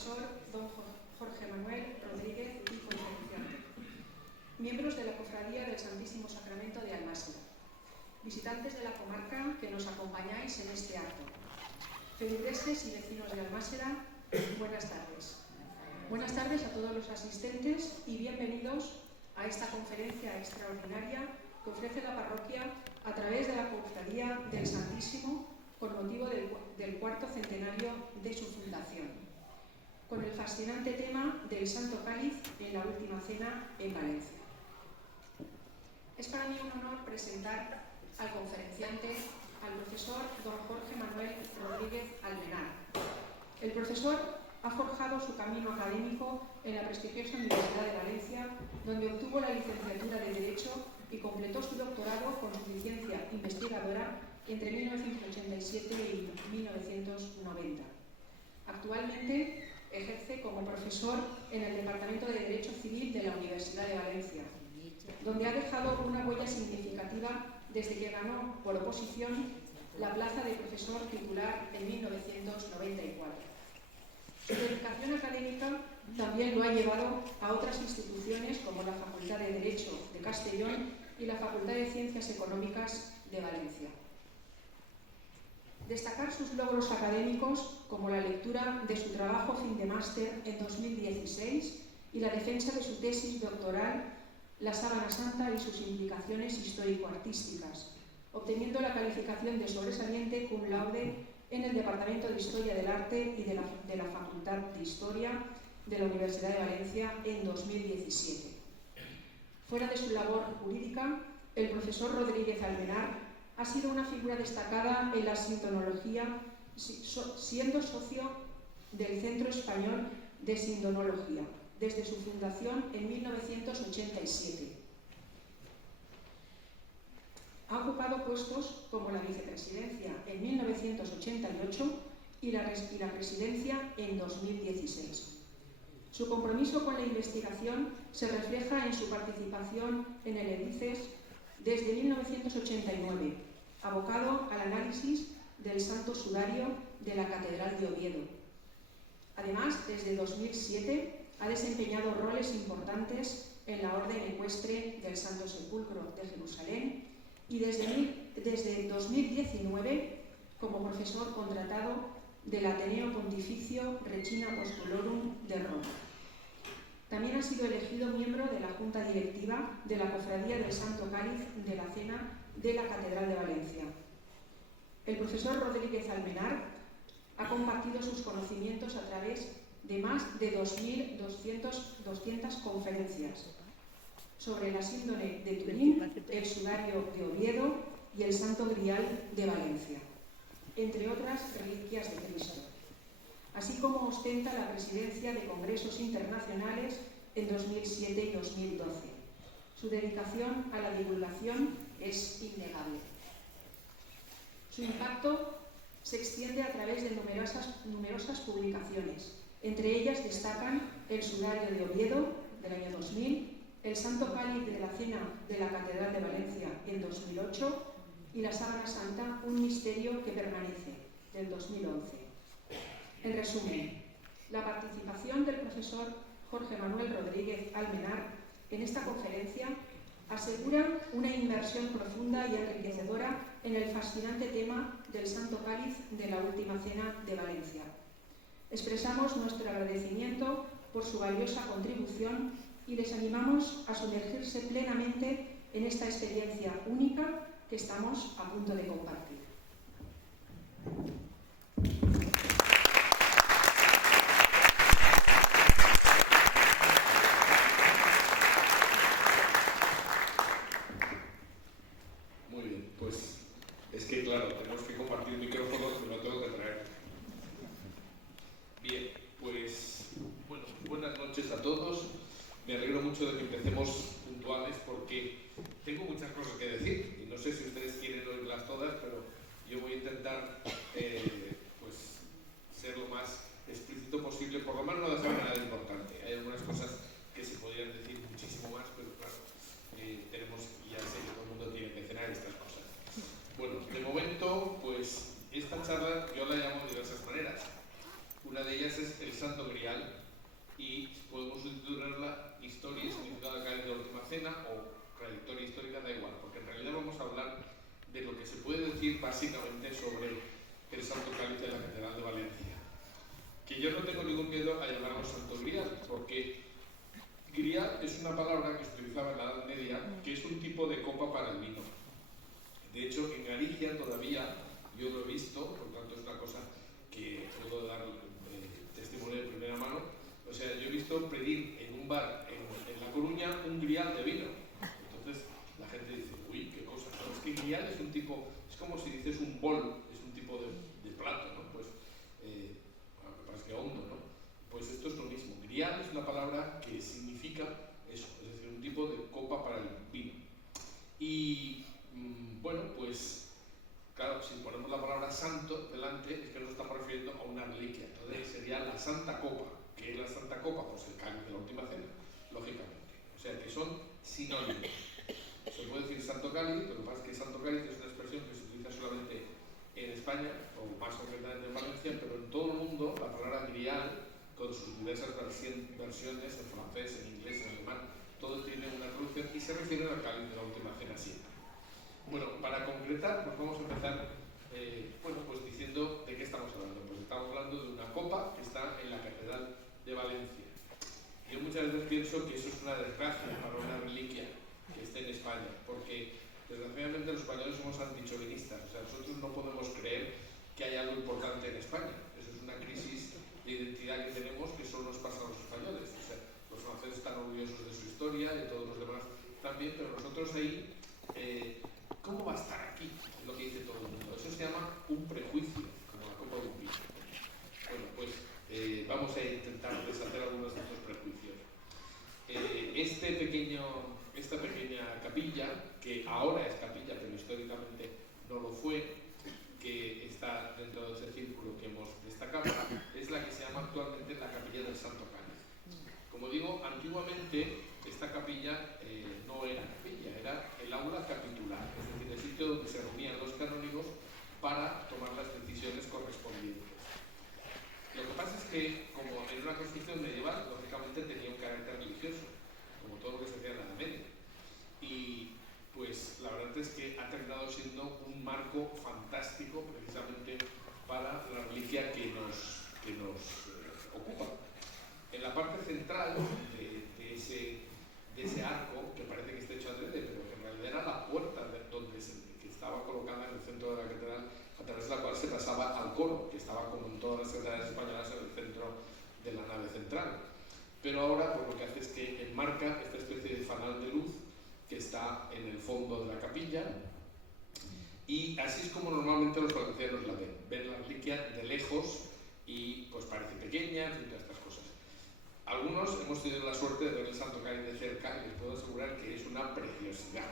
profesor don Jorge Manuel Rodríguez y Concepción, miembros de la Cofradía del Santísimo Sacramento de Almásera, visitantes de la comarca que nos acompañáis en este acto, feligreses y vecinos de Almásera, buenas tardes. Buenas tardes a todos los asistentes y bienvenidos a esta conferencia extraordinaria que ofrece la parroquia a través de la Cofradía del Santísimo con motivo del cuarto centenario de su fundación, con el fascinante tema del Santo Cáliz en la Última Cena en Valencia. Es para mí un honor presentar al conferenciante, al profesor don Jorge Manuel Rodríguez Almenar. El profesor ha forjado su camino académico en la prestigiosa Universidad de Valencia, donde obtuvo la licenciatura de Derecho y completó su doctorado con suficiencia investigadora entre 1987 y 1990. Actualmente ejerce como profesor en el Departamento de Derecho Civil de la Universidad de Valencia, donde ha dejado una huella significativa desde que ganó por oposición la plaza de profesor titular en 1994. Su dedicación académica también lo ha llevado a otras instituciones como la Facultad de Derecho de Castellón y la Facultad de Ciencias Económicas de Valencia. Destacar sus logros académicos como la lectura de su trabajo fin de máster en 2016 y la defensa de su tesis doctoral La Sábana Santa y sus implicaciones histórico-artísticas, obteniendo la calificación de sobresaliente cum laude en el Departamento de Historia del Arte y de la Facultad de Historia de la Universidad de Valencia en 2017. Fuera de su labor jurídica, el profesor Rodríguez Almenar ha sido una figura destacada en la sindonología, siendo socio del Centro Español de Sindonología desde su fundación en 1987. Ha ocupado puestos como la vicepresidencia en 1988 y la presidencia en 2016. Su compromiso con la investigación se refleja en su participación en el EDICES desde 1989, abocado al análisis del Santo Sudario de la Catedral de Oviedo. Además, desde 2007 ha desempeñado roles importantes en la Orden Ecuestre del Santo Sepulcro de Jerusalén y desde 2019 como profesor contratado del Ateneo Pontificio Regina Apostolorum de Roma. También ha sido elegido miembro de la Junta Directiva de la Cofradía del Santo Cáliz de la Cena de la Catedral de Valencia. El profesor Rodríguez Almenar ha compartido sus conocimientos a través de más de 200 conferencias sobre la síndone de Turín, el sudario de Oviedo y el Santo Grial de Valencia, entre otras reliquias de Cristo, así como ostenta la presidencia de congresos internacionales en 2007 y 2012. Su dedicación a la divulgación es innegable. Su impacto se extiende a través de numerosas publicaciones. Entre ellas destacan el Sudario de Oviedo del año 2000, el Santo Cáliz de la Cena de la Catedral de Valencia en 2008 y la Sábana Santa, un misterio que permanece, del 2011. En resumen, la participación del profesor Jorge Manuel Rodríguez Almenar en esta conferencia asegura una inmersión profunda y enriquecedora en el fascinante tema del Santo Cáliz de la Última Cena de Valencia. Expresamos nuestro agradecimiento por su valiosa contribución y les animamos a sumergirse plenamente en esta experiencia única que estamos a punto de compartir. Muy bien, pues es que claro, tenemos que compartir micrófonos que lo tengo que traer. Bien, pues bueno, buenas noches a todos. Me alegro mucho de que empecemos puntuales porque tengo muchas cosas que decir y no sé si ustedes quieren oírlas todas, pero yo voy a intentar pues ser lo más explícito posible, por lo menos no dejar nada importante. Hay algunas cosas que se podrían decir muchísimo más, pero claro, ya sé que todo el mundo tiene que cenar estas cosas. Bueno, de momento, pues esta charla yo la llamo de diversas maneras. Una de ellas es el Santo Grial, y podemos titularla Historia y significado del cáliz de la última cena o trayectoria histórica, da igual, porque en realidad vamos a hablar de lo que se puede decir básicamente sobre el Santo Cáliz de la Catedral de Valencia. Que yo no tengo ningún miedo a llamarlo Santo Grial, porque grial es una palabra que se utilizaba en la Edad Media, que es un tipo de copa para el vino. De hecho, en Galicia todavía, yo lo he visto, por tanto es una cosa que puedo dar testimonio de primera mano. O sea, yo he visto pedir en un bar en La Coruña un grial de vino. Entonces la gente dice, uy, qué cosa. Pero es que grial es un tipo, es como si dices un bol, es un tipo de plato, ¿no? Pues, me parece que hondo, ¿no? Pues esto es lo mismo. Grial es una palabra que significa eso, es decir, un tipo de copa para el vino. Y bueno, pues claro, si ponemos la palabra santo delante, es que nos estamos refiriendo a una reliquia. Entonces sería la Santa Copa. ¿Qué es la Santa Copa? Pues el cáliz de la última cena, lógicamente. O sea que son sinónimos. Se puede decir Santo Cáliz, lo que pasa es que Santo Cáliz es una expresión que se utiliza solamente en España, o más concretamente en Valencia, pero en todo el mundo la palabra grial, con sus diversas versiones en francés, en inglés, en alemán, todos tienen una traducción y se refieren al cáliz de la última cena siempre. Bueno, para concretar, pues vamos a empezar pues diciendo de qué estamos hablando. Pues estamos hablando de una copa que está en la Catedral de Valencia. Yo muchas veces pienso que eso es una desgracia para una reliquia que esté en España, porque desgraciadamente los españoles somos antichauvinistas. O sea, nosotros no podemos creer que hay algo importante en España. Eso es una crisis de identidad que tenemos que solo nos pasa a los españoles. O sea, los franceses están orgullosos de su historia y todos los demás también, pero nosotros ahí... ¿cómo va a estar aquí? Es lo que dice todo el mundo. Eso se llama un prejuicio, como la copa de un vino. Bueno, pues vamos a intentar deshacer algunos de estos prejuicios. Esta pequeña capilla, que ahora es capilla, pero históricamente no lo fue, que está dentro de ese círculo que hemos destacado, es la que se llama actualmente la Capilla del Santo Cáliz. Como digo, antiguamente esta capilla no era capilla, era el aula capitular, es decir, el sitio donde se reunían los canónigos para tomar las decisiones correspondientes. Lo que pasa es que, como en una construcción medieval, lógicamente tenía un carácter religioso, como todo lo que se hacía en la Edad Media. Y pues la verdad es que ha terminado siendo un marco fantástico precisamente para la reliquia que nos ocupa. En la parte central de ese arco, que parece que está hecho adrede, pero que en realidad era la puerta que estaba colocada en el centro de la catedral, a través de la cual se pasaba al coro, que estaba como en todas las catedrales españolas en el centro de la nave central. Pero ahora pues, lo que hace es que enmarca esta especie de fanal de luz que está en el fondo de la capilla, y así es como normalmente los valencianos la ven. Ven la reliquia de lejos y pues parece pequeña, en fin, todas estas cosas. Algunos hemos tenido la suerte de ver el Santo Cáliz de cerca y les puedo asegurar que es una preciosidad.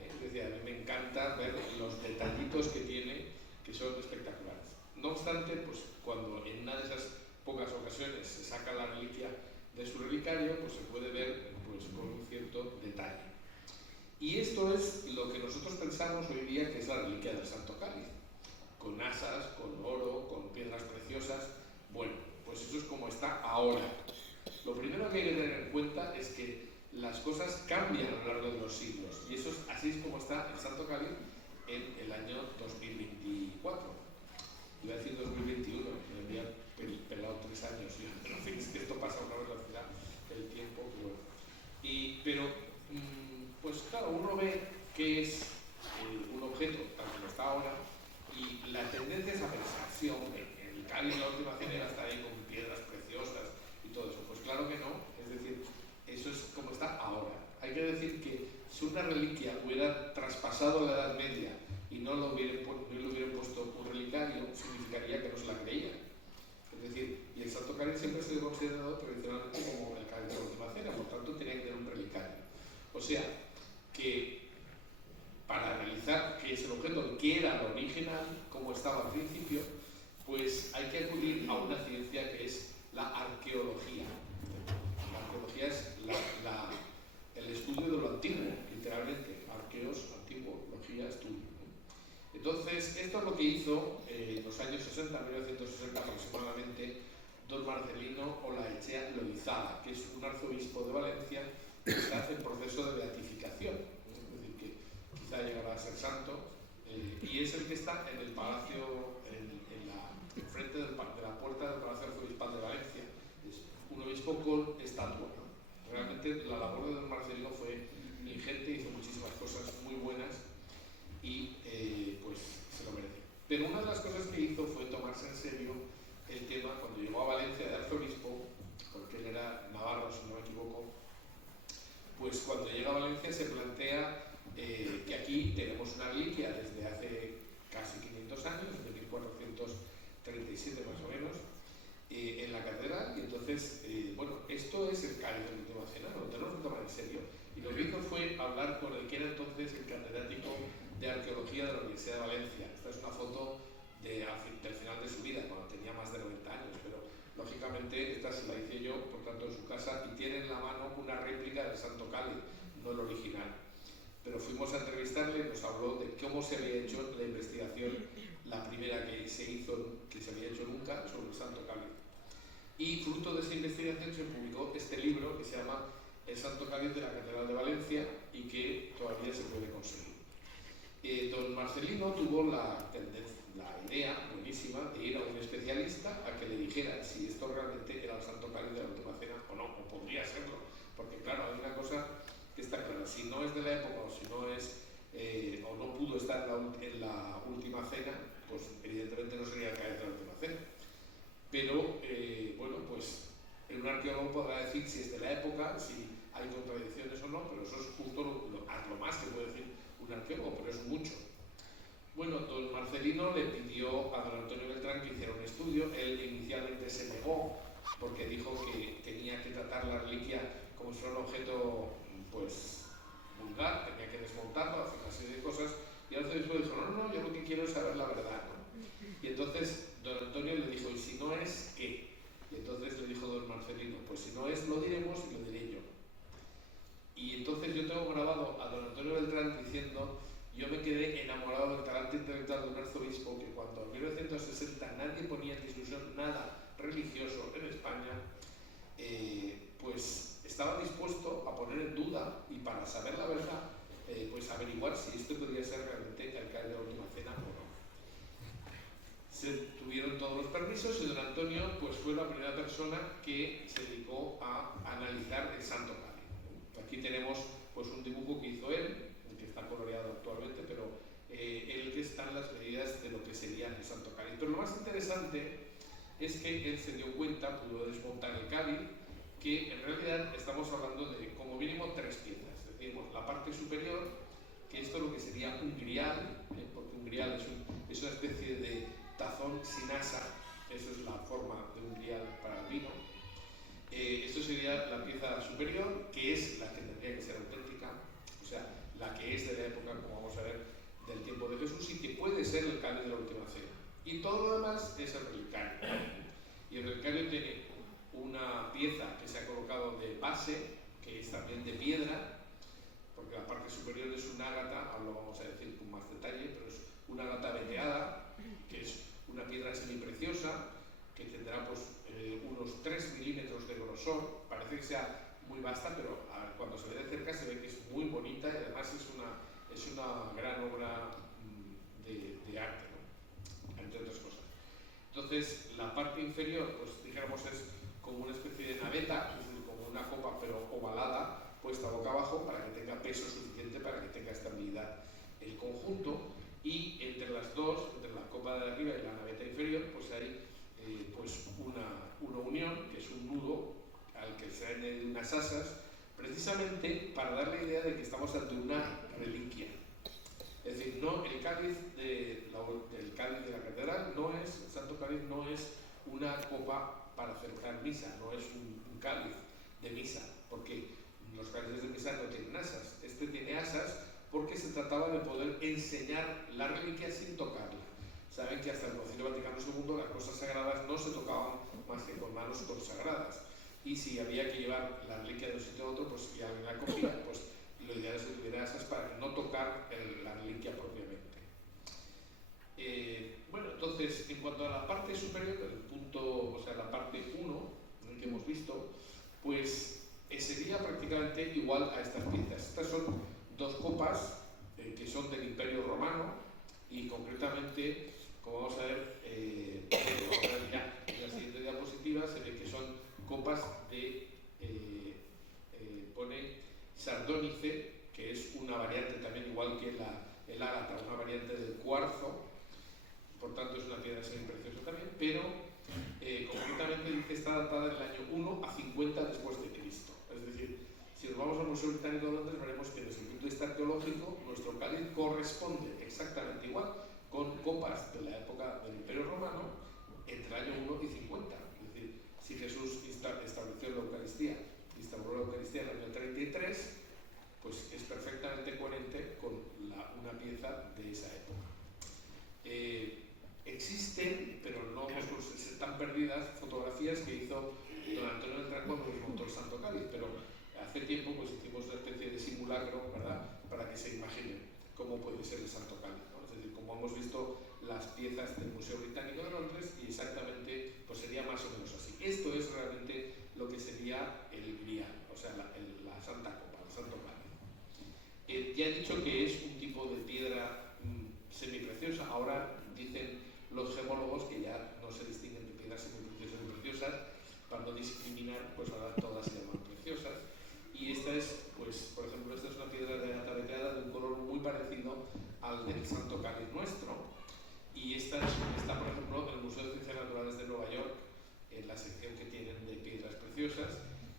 Es decir, a mí me encanta ver los detallitos que tiene, que son espectaculares. No obstante, pues cuando en una de esas pocas ocasiones se saca la reliquia de su relicario, pues se puede ver pues, con un cierto detalle. Y esto es lo que nosotros pensamos hoy día que es la reliquia del Santo Cáliz, con asas, con oro, con piedras preciosas. Bueno, pues eso es como está ahora. Lo primero que hay que tener en cuenta es que las cosas cambian a lo largo de los siglos, y eso es así es como está el Santo Cáliz en el año 2024. Iba a decir 2021, me había pelado 3 años, pero en fin, es que esto pasa una velocidad del tiempo, pero pues claro, uno ve que es un objeto tal como está ahora, y la tendencia es a pensar, sí, hombre, el cáliz de la última cena está ahí con piedras preciosas y todo eso. Pues claro que no, es decir, eso es como está ahora. Hay que decir que si una reliquia hubiera traspasado la Edad Media y no le hubieran puesto un relicario, significaría que no se la creían. Es decir, y el Santo Cáliz siempre se ha considerado tradicionalmente como el cáliz de la última cena, por tanto tenía que tener un relicario. O sea, que para analizar qué es el objeto, qué era lo original, cómo estaba al principio, pues hay que acudir a una ciencia que es la arqueología. La arqueología es el estudio de lo antiguo, literalmente. Arqueos, antiguo, logía, estudio. Entonces, esto es lo que hizo en los años 60, 1960 aproximadamente, don Marcelino Sada, que es un arzobispo de Valencia que está en proceso de beatificación, es decir, que quizá llegará a ser santo, y es el que está en el palacio, frente de la puerta del Palacio Arzobispal de Valencia. Es un obispo con estatua, ¿no? Realmente la labor de don Marcelino fue ingente, hizo muchísimas cosas muy buenas y pues se lo merece. Pero una de las cosas que hizo fue tomarse en serio el tema cuando llegó a Valencia de arzobispo, porque él era navarro, si no me equivoco. Pues cuando llega a Valencia se plantea que aquí tenemos una reliquia desde hace casi 500 años, desde 1437 más o menos, en la catedral, y entonces, bueno, esto es el cáliz de la última cena, lo tenemos que tomar en serio. Y lo que hizo fue hablar con el que era entonces el catedrático de arqueología de la Universidad de Valencia. Esta es una foto del final de su vida, cuando tenía más de 90 años, pero lógicamente esta se la hice yo, por tanto, en su casa, y tiene en la mano una réplica del Santo Cáliz, no el original. Pero fuimos a entrevistarle y nos habló de cómo se había hecho la investigación, la primera que se hizo, que se había hecho nunca, sobre el Santo Cáliz. Y fruto de esa investigación se publicó este libro que se llama El Santo Cáliz de la Catedral de Valencia y que todavía se puede conseguir. Don Marcelino tuvo la idea buenísima de ir a un especialista a que le dijera si esto realmente era el Santo Cáliz de la Última Cena o no, o podría serlo. Porque claro, hay una cosa que está clara: si no es de la época o si no es o no pudo estar en la Última Cena, pues evidentemente no sería el Cáliz de la Última Cena. Pero bueno, pues un arqueólogo podrá decir si es de la época, si hay contradicciones o no, pero eso es justo lo más que puede decir un arqueólogo, pero es mucho. Bueno, don Marcelino le pidió a don Antonio Beltrán que hiciera un estudio. Él inicialmente se negó porque dijo que tenía que tratar la reliquia como si fuera un objeto, pues, vulgar, tenía que desmontarlo, hacer una serie de cosas, y el arzobispo dijo, no, yo lo que quiero es saber la verdad, ¿no? Y entonces don Antonio le dijo, ¿y si no es qué? Y entonces le dijo don Marcelino, pues si no es, lo diremos y lo diré yo. Y entonces yo tengo grabado a don Antonio Beltrán diciendo, yo me quedé enamorado del talante intelectual de un arzobispo que cuando en 1960 nadie ponía en discusión nada religioso en España, pues estaba dispuesto a poner en duda y para saber la verdad, pues averiguar si esto podría ser realmente el Cáliz de la Última Cena o no. Se tuvieron todos los permisos y don Antonio pues fue la primera persona que se dedicó a analizar el Santo Cáliz. Aquí tenemos pues un dibujo que hizo él, que está coloreado actualmente, pero en el que están las medidas de lo que sería el Santo Cáliz. Pero lo más interesante es que él se dio cuenta, pudo desmontar el cáliz, que en realidad estamos hablando de como mínimo 3 piezas. Decimos la parte superior, que esto es lo que sería un grial, porque un grial es una especie de tazón sin asa, eso es la forma de un grial para el vino. Esto sería la pieza superior, que es la que tendría que ser auténtica, o sea, la que es de la época, como vamos a ver, del tiempo de Jesús, y que puede ser el cáliz de la Última Cena. Y todo lo demás es el relicario. Y el relicario tiene una pieza que se ha colocado de base, que es también de piedra, porque la parte superior es un ágata, ahora lo vamos a decir con más detalle, pero es una ágata veteada, que es una piedra semipreciosa, que tendrá pues, unos 3 milímetros de grosor. Parece que sea muy vasta, pero a ver, cuando se ve de cerca se ve que es muy bonita y además es una gran obra de arte, ¿no? Entre otras cosas. Entonces, la parte inferior, pues dijéramos, es como una especie de naveta, es decir, como una copa pero ovalada, puesta boca abajo para que tenga peso suficiente, para que tenga estabilidad el conjunto, y entre las dos, entre la copa de arriba y la naveta inferior, pues hay pues una unión, que es un nudo al que se añaden unas asas, precisamente para dar la idea de que estamos ante una reliquia. Es decir, no, el cáliz del cáliz de la catedral no es, el Santo Cáliz no es una copa para celebrar misa, no es un cáliz de misa, porque los cálices de misa no tienen asas. Este tiene asas porque se trataba de poder enseñar la reliquia sin tocarla. Saben que hasta el Concilio Vaticano II las cosas sagradas no se tocaban más que con manos consagradas. Y si había que llevar la reliquia de un sitio a otro, pues si alguien la cogía, pues lo ideal es que tuviera asas para no tocar la reliquia propiamente. Bueno, entonces, en cuanto a la parte superior, el punto, o sea, la parte 1 que hemos visto, pues sería prácticamente igual a estas piezas. Estas son dos copas que son del Imperio Romano y concretamente, como vamos a ver, ya en la siguiente diapositiva se ve que son copas de, pone sardónice, que es una variante también igual que el ágata, una variante del cuarzo, por tanto es una piedra semipreciosa también, pero concretamente dice está datada del año 1 a 50 después de Cristo. Es decir, si nos vamos al Museo Británico de Londres veremos que desde el punto de vista arqueológico nuestro cáliz corresponde exactamente igual con copas de la época del Imperio Romano entre el año 1 y 50. Es decir, si Jesús estableció la Eucaristía, instauró la Eucaristía en el año 33, pues es perfectamente coherente con una pieza de esa época. Existen, pero no están perdidas, fotografías que hizo don Antonio Beltrán cuando nos montó el Santo Cáliz, pero hace tiempo pues hicimos una especie de simulacro, ¿verdad?, para que se imaginen cómo puede ser el Santo Cáliz, ¿no? Es decir, como hemos visto las piezas del Museo Británico de Londres y exactamente pues sería más o menos así. Esto es realmente lo que sería el grial, o sea, la Santa Copa, el Santo Cáliz. Ya he dicho que es un tipo de piedra semipreciosa. Ahora dicen los gemólogos que ya no se distinguen de piedras semipreciosas y preciosas, para no discriminar, pues ahora todas se llaman preciosas. Y esta es, pues, por ejemplo, esta es una piedra de ataviada de un color muy parecido al del Santo Cáliz nuestro. Y esta está, por ejemplo, en el Museo de Ciencias Naturales de Nueva York, en la sección que tienen de piedras preciosas,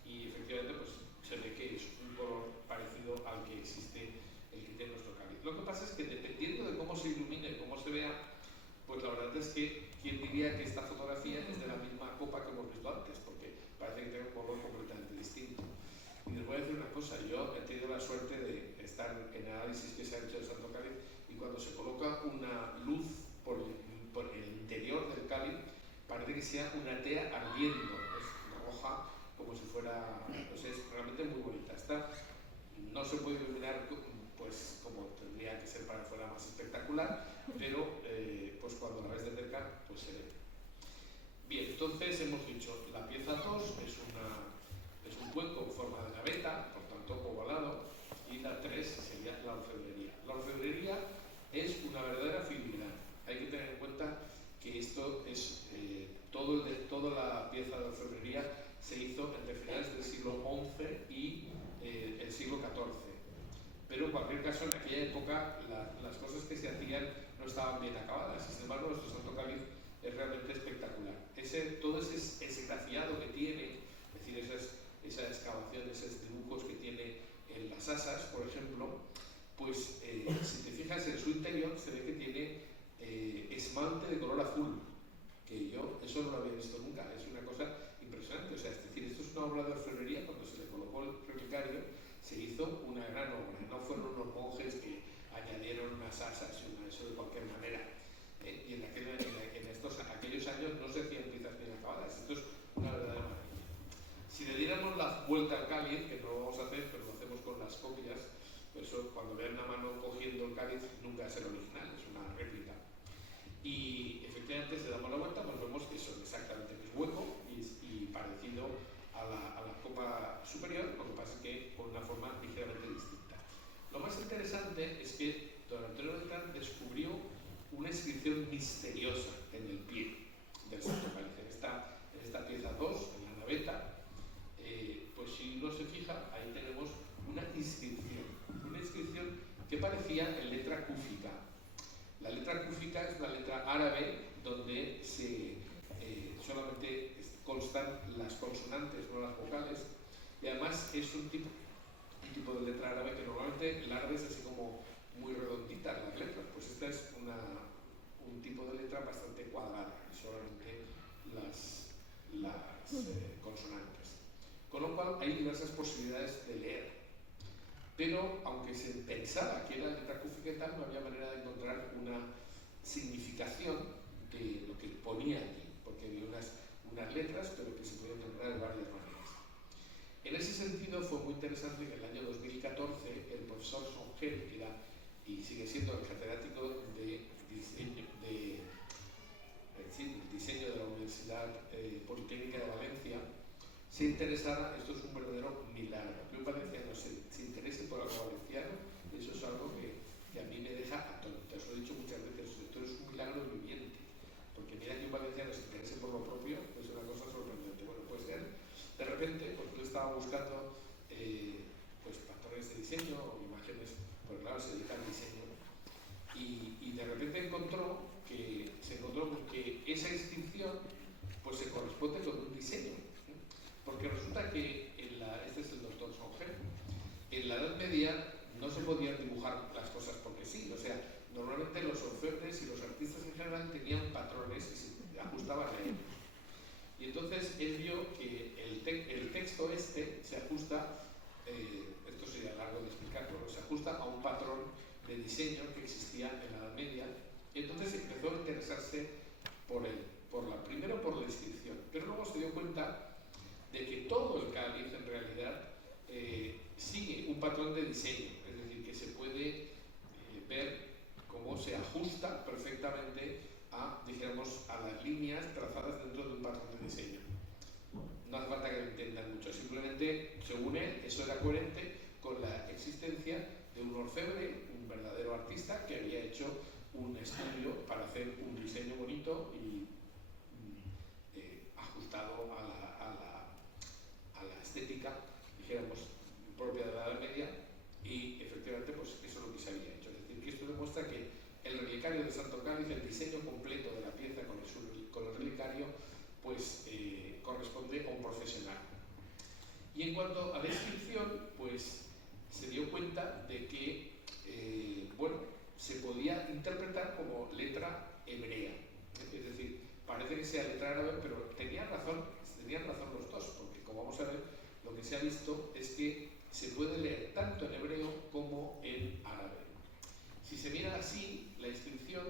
y efectivamente pues se ve que es un color parecido al que existe, el que tiene nuestro cáliz. Lo que pasa es que dependiendo de cómo se ilumine, cómo se vea, pues la verdad es que quién diría que esta fotografía es de la misma copa que hemos visto antes, porque parece que tiene un color completamente distinto. Y les voy a decir una cosa, yo he tenido la suerte de estar en análisis que se ha hecho del Santo Cáliz, y cuando se coloca una luz por el interior del cáliz, parece que sea una tea ardiendo, es roja, como si fuera, no sé, es realmente muy bonita. Esta no se puede iluminar pues como tendría que ser para que fuera más espectacular, pero pues cuando la ves de cerca, pues se ve. Bien, entonces hemos dicho, la pieza 2 es un cuenco en forma de gaveta, por tanto ovalado, y la 3 sería la orfebrería. La orfebrería es una verdadera filigrana. Hay que tener en cuenta que esto es toda la pieza de orfebrería se hizo entre finales del siglo XI y el siglo XIV. Pero en cualquier caso, en aquella época las cosas que se hacían no estaban bien acabadas, y sin embargo nuestro Santo Cáliz es realmente espectacular. Todo ese graciado que tiene, es decir, esa excavación, esos dibujos que tiene en las asas, por ejemplo, pues si te fijas en su interior se ve que tiene esmalte de color azul, que yo eso no lo había visto nunca, es una cosa impresionante. O sea, es decir, esto es una obra de orfebrería. Cuando se le colocó el relicario se hizo una gran obra, no fueron unos monjes que añadieron unas asas y eso de cualquier manera. Y en aquellos años no se hacían piezas bien acabadas. Esto es una verdadera maravilla. Si le diéramos la vuelta al cáliz, que no lo vamos a hacer, pero lo hacemos con las copias, pues eso, cuando vean una mano cogiendo el cáliz, nunca es el original, es una réplica. Y efectivamente, si damos la vuelta, pues vemos que son exactamente que es hueco y parecido a la copa superior, lo que pasa es que con una forma ligeramente distinta. Lo más interesante es que don Antonio Beltrán descubrió una inscripción misteriosa en el pie del Santo Cáliz. En esta pieza 2, en la naveta, pues si uno se fija, ahí tenemos una inscripción que parecía en letra cúfica. La letra cúfica es una letra árabe donde solamente constan las consonantes, no las vocales, y además es un tipo de letra árabe que normalmente el árabe es así como muy redondita las letras, pues esta es un tipo de letra bastante cuadrada, solamente las consonantes. Con lo cual hay diversas posibilidades de leer. Pero aunque se pensaba que era letra cúfica y tal, no había manera de encontrar una significación de lo que ponía allí, porque había unas letras, pero que se podían nombrar de varias maneras. En ese sentido fue muy interesante que en el año 2014 el profesor Songel, que era y sigue siendo el catedrático de diseño de la Universidad Politécnica de Valencia, se interesara, esto es un verdadero milagro. Que un valenciano se interese por algo valenciano, eso es algo que a mí me deja atónito. Os lo he dicho muchas veces, esto es un milagro viviente. Porque mira que un valenciano se interese por lo propio, pues es una cosa sorprendente. Bueno, pues él, de repente, pues yo estaba buscando pues patrones de diseño o imágenes, pues claro, se dedica al diseño. Y de repente se encontró con que esa inscripción pues se corresponde con un diseño. Porque resulta que, este es el doctor Songer, en la Edad Media no se podían dibujar las cosas porque sí, o sea, normalmente los orfebres y los artistas en general tenían patrones y se ajustaban a ellos. Y entonces él vio que el texto se ajusta, esto sería largo de explicar, pero se ajusta a un patrón de diseño que existía en la Edad Media, y entonces empezó a interesarse por él, primero por la inscripción, pero luego se dio cuenta de que todo el cáliz en realidad sigue un patrón de diseño, es decir, que se puede ver cómo se ajusta perfectamente a las líneas trazadas dentro de un patrón de diseño. No hace falta que lo entiendan mucho, simplemente, según él, eso era coherente con la existencia de un orfebre, un verdadero artista que había hecho un estudio para hacer un diseño bonito y ajustado a la estética, dijéramos, propia de la Edad Media, y efectivamente pues eso es lo que se había hecho. Es decir, que esto demuestra que el relicario de Santo Cáliz, el diseño completo de la pieza con el relicario, pues corresponde a un profesional. Y en cuanto a la inscripción, pues se dio cuenta de que se podía interpretar como letra hebrea. Es decir, parece que sea letra árabe, pero tenían razón los dos, porque como vamos a ver, lo que se ha visto es que se puede leer tanto en hebreo como en árabe. Si se mira así, la inscripción,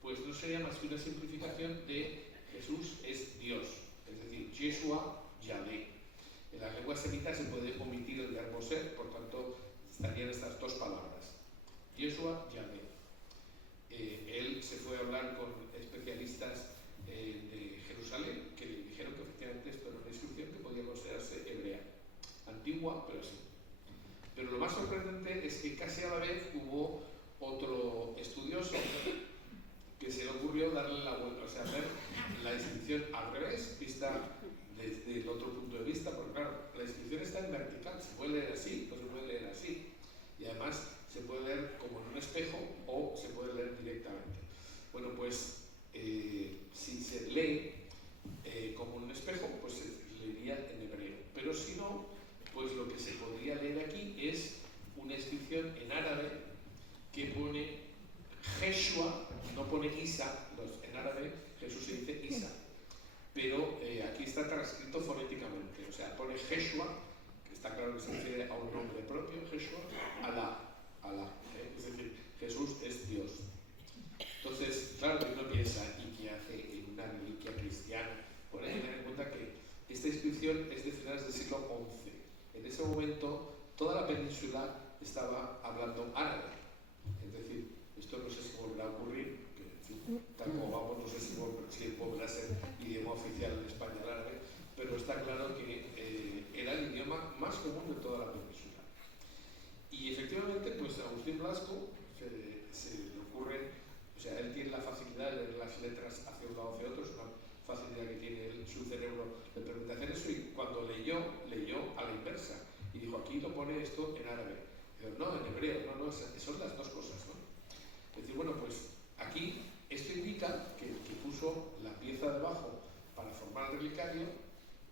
pues no sería más que una simplificación de Jesús es Dios, es decir, Yeshua, Yahvé. En las lenguas semitas se puede omitir el verbo ser, por tanto, estarían estas dos palabras, Yeshua, Yahvé. Él se fue a hablar con especialistas de Jerusalén, que le dijeron que efectivamente esto era una inscripción que podía considerarse hebrea, antigua, pero sí. Pero lo más sorprendente es que casi a la vez hubo otro estudioso que se le ocurrió darle la vuelta, o sea, hacer la inscripción al revés, vista desde el otro punto de vista, porque claro, la inscripción está en vertical, se puede leer así o se puede leer así, y además se puede leer como en un espejo o se puede leer directamente. Bueno, pues si se lee como en un espejo, pues se leería en hebreo, pero si no, pues lo que se podría leer aquí es una inscripción en árabe que pone Jeshua, no pone Isa, en árabe Jesús se dice Isa, pero aquí está transcrito fonéticamente, o sea, pone Jeshua, que está claro que se refiere a un nombre propio, Jeshua, Alá, es decir, Jesús es Dios. Entonces, claro que uno piensa, ¿y qué hace en una reliquia cristiana? Bueno, hay que tener en cuenta que esta inscripción es de finales del siglo XI. En ese momento, toda la península estaba hablando árabe. Es decir, esto no sé si volverá a ocurrir, que en fin, tal como vamos, no sé si volverá a ser idioma oficial en España el árabe, pero está claro que era el idioma más común de toda la península. Y efectivamente, pues a Agustín Blasco se le ocurre, o sea, él tiene la facilidad de leer las letras hacia un lado o hacia otro, es una facilidad que tiene su cerebro, le permite hacer eso, y cuando leyó a la inversa, y dijo, aquí lo pone esto en árabe. Dijo, no, en hebreo, no, son las dos cosas, ¿no? Es decir, bueno, pues aquí esto indica que el que puso la pieza debajo para formar el relicario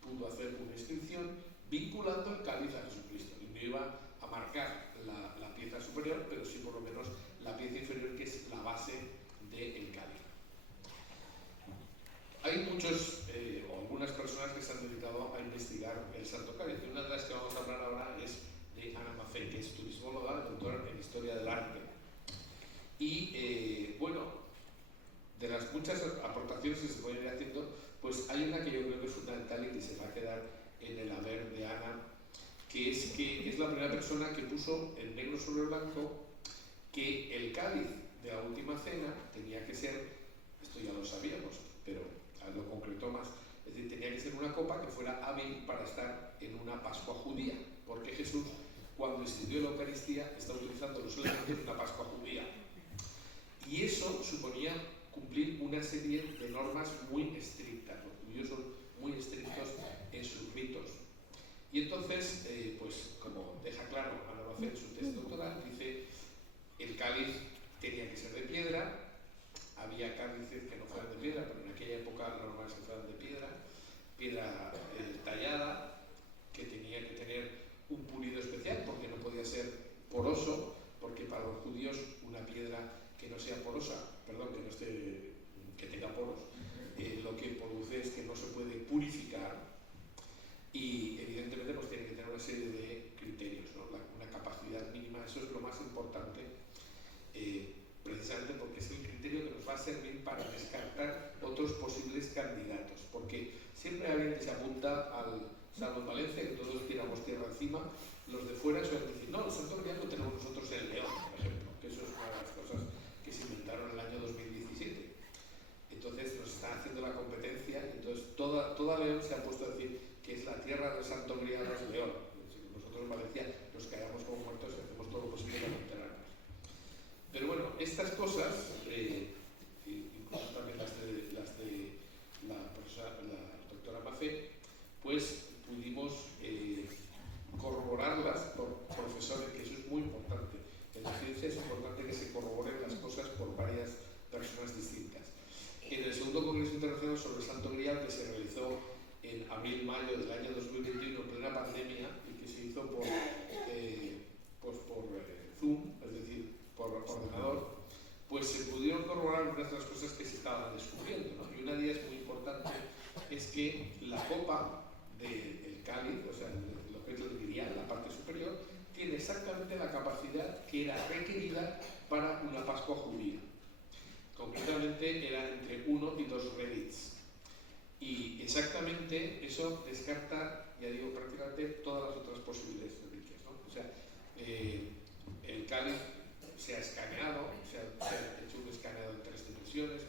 pudo hacer una inscripción vinculando el cáliz a Jesucristo, y no iba a marcar la pieza superior, pero sí por lo menos la pieza inferior, que es la base del cáliz. Hay muchos o algunas personas que se han dedicado a investigar el Santo Cáliz, y una de las que vamos a hablar ahora es de Ana Maffei, que es turismóloga, doctora en Historia del Arte. Y de las muchas aportaciones que se pueden ir haciendo, pues hay una que yo creo que es fundamental y que se va a quedar en el haber de Ana, que es la primera persona que puso en negro sobre blanco que el cáliz de la última cena tenía que ser, esto ya lo sabíamos, pero lo concretó más, es decir, tenía que ser una copa que fuera hábil para estar en una Pascua judía, porque Jesús, cuando instituyó la Eucaristía, está utilizando los elementos de una Pascua judía. Y eso suponía cumplir una serie de normas muy estrictas. Los judíos son muy estrictos en sus ritos. Y entonces, pues como deja claro Ana Bacén en su tesis doctoral, dice el cáliz tenía que ser de piedra. Había cálices que no fueran de piedra, pero en aquella época normal se fueran de piedra tallada, que tenía que tener un pulido especial porque no podía ser poroso, porque para los judíos una piedra que no sea porosa, que tenga poros, lo que produce es que no se puede purificar y evidentemente pues tiene que tener una serie de criterios, ¿no? Una capacidad mínima, eso es lo más importante, precisamente porque es el criterio que nos va a servir para descartar otros posibles candidatos, porque siempre hay alguien que se apunta al Salvo en Valencia, que todos tiramos tierra encima, los de fuera suelen decir, no, el Santo Grial lo tenemos nosotros en León, por ejemplo, que eso es una de las cosas que se inventaron en el año 2017. Entonces nos están haciendo la competencia y entonces toda León se ha puesto a decir que es la tierra del Santo Grial es León. Nosotros en Valencia nos caemos como muertos y hacemos todo lo posible para enterarnos. Pero bueno, estas cosas, incluso también las de la doctora Macé, pues pudimos corroborarlas por profesores, que eso es muy importante. En la ciencia es importante que se corroboren las cosas por varias personas distintas. En el segundo Congreso Internacional sobre el Santo Grial, que se realizó en abril-mayo del año 2021 en plena pandemia y que se hizo por Zoom, es decir, por ordenador, pues se pudieron corroborar algunas de las cosas que se estaban descubriendo, ¿no? Y una de ellas muy importante es que la copa del cáliz, o sea, lo que es el grial, la parte superior, tiene exactamente la capacidad que era requerida para una Pascua judía. Concretamente era entre 1 y 2 revits. Y exactamente eso descarta, ya digo, prácticamente todas las otras posibles reliquias, ¿no? O sea, el cáliz se ha escaneado, se ha hecho un escaneado en 3 dimensiones,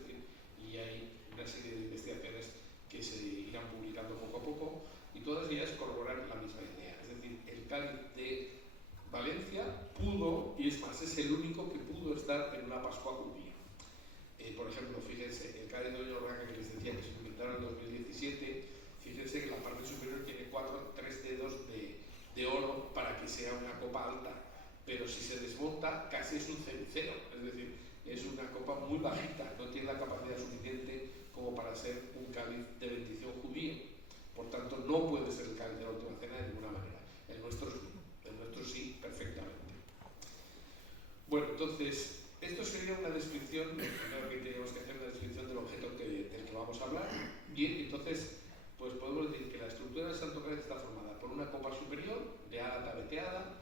y hay una serie de investigaciones que se irán publicando poco a poco, y todas ellas corroboran la misma idea. Es decir, el cáliz de Valencia pudo, y es más, es el único que pudo estar en una Pascua judía. Por ejemplo, fíjense, el cáliz de Doña Urraca que les decía que se inventaron en 2017, fíjense que la parte superior tiene 3 dedos de oro para que sea una copa alta, pero si se desmonta casi es un cenicero, es decir, es una copa muy bajita, no tiene la capacidad suficiente como para ser un cáliz de bendición judío. Por tanto, no puede ser el cáliz de la última cena de ninguna manera. El nuestro sí, perfectamente. Bueno, entonces, esto sería una descripción, lo primero que teníamos que hacer, una descripción del objeto del que vamos a hablar. Bien, entonces, pues podemos decir que la estructura del Santo Cáliz está formada por una copa superior de ágata veteada,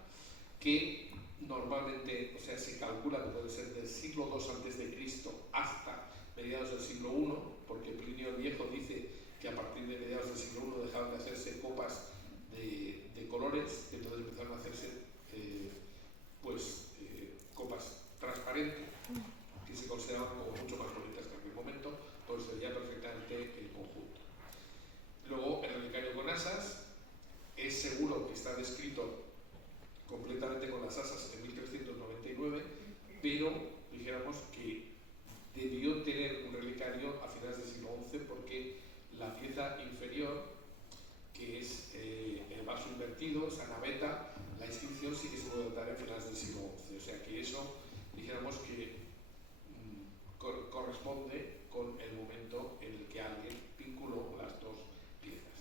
que normalmente, o sea, se calcula que puede ser del siglo II a.C. hasta mediados del siglo I, porque Plinio el Viejo dice que a partir de mediados del siglo I dejaron de hacerse copas de colores, entonces empezaron a hacerse copas transparentes, que se consideraban como mucho más bonitas que en aquel momento, pues se veía perfectamente el conjunto. Luego, el relicario con asas, es seguro que está descrito completamente con las asas en 1399, pero dijéramos que debió tener un relicario a finales del siglo XI porque la pieza inferior, que es el vaso invertido, esa naveta, la inscripción sí que se puede datar a finales del siglo XI, o sea que eso dijéramos que corresponde con el momento en el que alguien vinculó las dos piezas.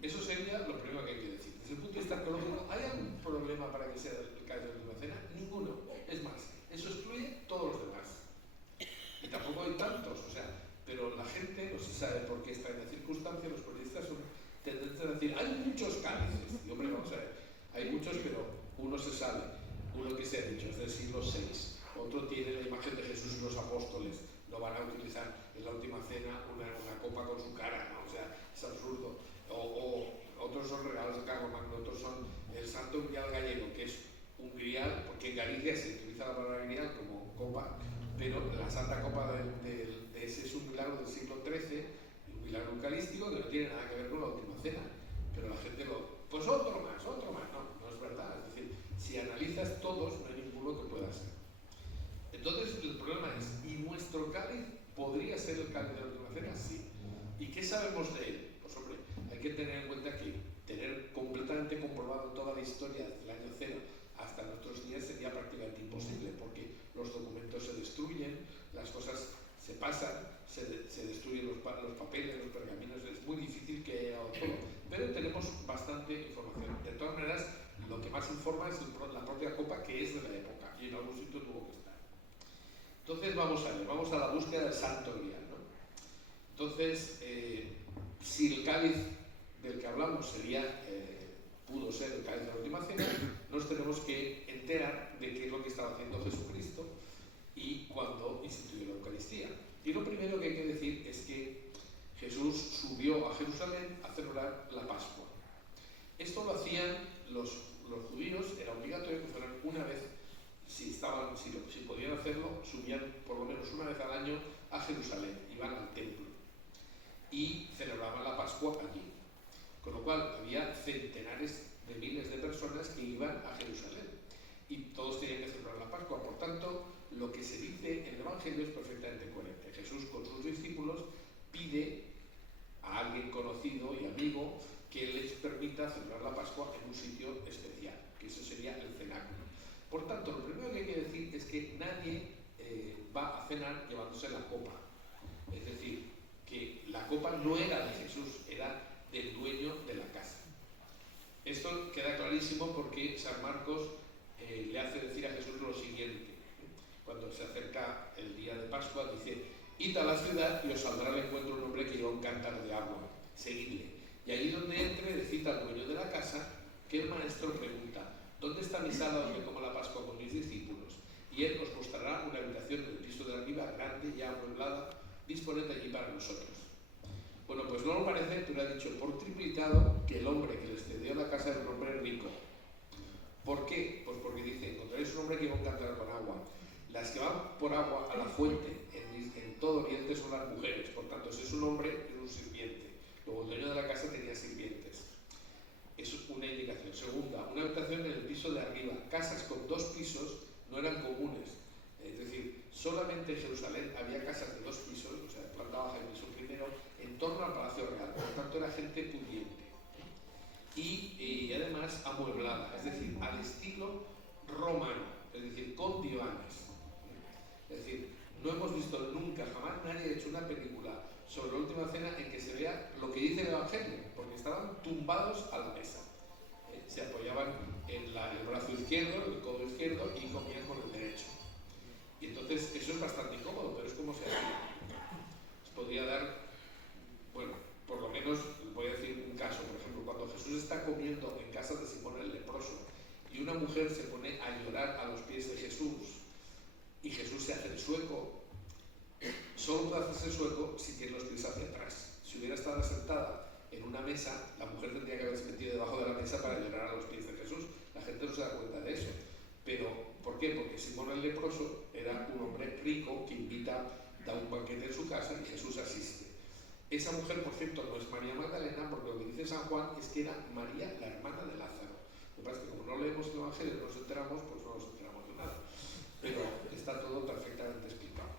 Eso sería lo primero que hay que decir. Desde el punto de vista arqueológico, ¿hay algún problema para que sea el cáliz de la última cena? Ninguno. Es más, eso excluye todos los demás. Y tampoco hay tantos, o sea, pero la gente no se sabe por qué está en la circunstancia, los periodistas son tendentes a decir, hay muchos cálices. Y hombre, vamos a ver, hay muchos, pero uno se sabe, uno que se ha dicho, es del siglo VI, otro tiene la imagen de Jesús y los apóstoles, no van a utilizar en la última cena una copa con su cara, ¿no? O sea, es absurdo. O otros son regalos de Carlomagno, otros son el Santo Grial gallego, que es un grial, porque en Galicia se utiliza la palabra grial como copa, pero la Santa Copa de ese es un milagro del siglo XIII, un milagro eucarístico que no tiene nada que ver con cena, pero la gente pues otro más, no es verdad. Es decir, si analizas todos, no hay ninguno que pueda ser. Entonces el problema es, ¿y nuestro cáliz podría ser el cáliz de la última cena? Sí. ¿Y qué sabemos de él? Pues hombre, hay que tener en cuenta que tener completamente comprobado toda la historia del año cero hasta nuestros días sería prácticamente imposible, porque los documentos se destruyen, las cosas se pasan, se destruyen los papeles, los pergaminos, es muy difícil que haya todo, pero tenemos bastante información. De todas maneras, lo que más informa es la propia copa, que es de la época, y en algún sitio tuvo que estar. Entonces vamos a ver, vamos a la búsqueda del Santo Grial, ¿no? Entonces, si el cáliz del que hablamos pudo ser el cáliz de la última cena, nos tenemos que enterar de qué es lo que estaba haciendo Jesucristo y cuándo instituyó la Eucaristía. Y lo primero que hay que decir es que Jesús subió a Jerusalén a celebrar la Pascua. Esto lo hacían los judíos, era obligatorio que fueran una vez, si podían hacerlo, subían por lo menos una vez al año a Jerusalén, iban al templo y celebraban la Pascua allí. Con lo cual había centenares de miles de personas que iban a Jerusalén y todos tenían que celebrar la Pascua. Por tanto, lo que se dice en el Evangelio es perfectamente coherente. Jesús con sus discípulos pide a alguien conocido y amigo que les permita celebrar la Pascua en un sitio especial, que eso sería el cenáculo. Por tanto, lo primero que hay que decir es que nadie va a cenar llevándose la copa. Es decir, que la copa no era de Jesús, era del dueño de la casa. Esto queda clarísimo porque San Marcos le hace decir a Jesús lo siguiente. Cuando se acerca el día de Pascua, dice: id a la ciudad y os saldrá al encuentro un hombre que lleva un cántaro de agua, seguidle. Y allí donde entre, decid al dueño de la casa que el maestro pregunta: ¿dónde está mi sala donde como la Pascua con mis discípulos? Y él os mostrará una habitación en el piso de arriba, grande, ya amueblada, disponed allí para nosotros. Bueno, pues no lo parece, pero ha dicho por triplicado que el hombre que les cedió la casa era un hombre rico. ¿Por qué? Pues porque dice: encontraréis un hombre que lleva un cántaro con agua. Las que van por agua a la fuente en todo Oriente son las mujeres, por tanto, si es un hombre, es un sirviente. Luego el dueño de la casa tenía sirvientes. Eso es una indicación. Segunda, una habitación en el piso de arriba. Casas con 2 pisos no eran comunes. Es decir, solamente en Jerusalén había casas de 2 pisos, o sea, planta baja y piso primero, en torno al Palacio Real. Por tanto, era gente pudiente. Y además amueblada, es decir, al estilo romano, es decir, con divanes. Es decir, no hemos visto nunca, jamás nadie ha hecho una película sobre la última cena en que se vea lo que dice el Evangelio, porque estaban tumbados a la mesa. Se apoyaban en el brazo izquierdo, el codo izquierdo, y comían con el derecho. Y entonces eso es bastante incómodo, pero es como se hacía. Os podría dar, bueno, por lo menos voy a decir un caso. Por ejemplo, cuando Jesús está comiendo en casa de Simón el leproso y una mujer se pone a llorar a los pies de Jesús y Jesús se hace el sueco, solo puede hacerse el sueco si tiene los pies hacia atrás. Si hubiera estado sentada en una mesa, la mujer tendría que haberse metido debajo de la mesa para llorar a los pies de Jesús. La gente no se da cuenta de eso. Pero, ¿por qué? Porque Simón el leproso era un hombre rico que da un banquete en su casa y Jesús asiste. Esa mujer, por cierto, no es María Magdalena, porque lo que dice San Juan es que era María, la hermana de Lázaro. Lo que pasa es que como no leemos el Evangelio, no nos enteramos, pues no nos enteramos de nada. Pero está todo perfectamente explicado.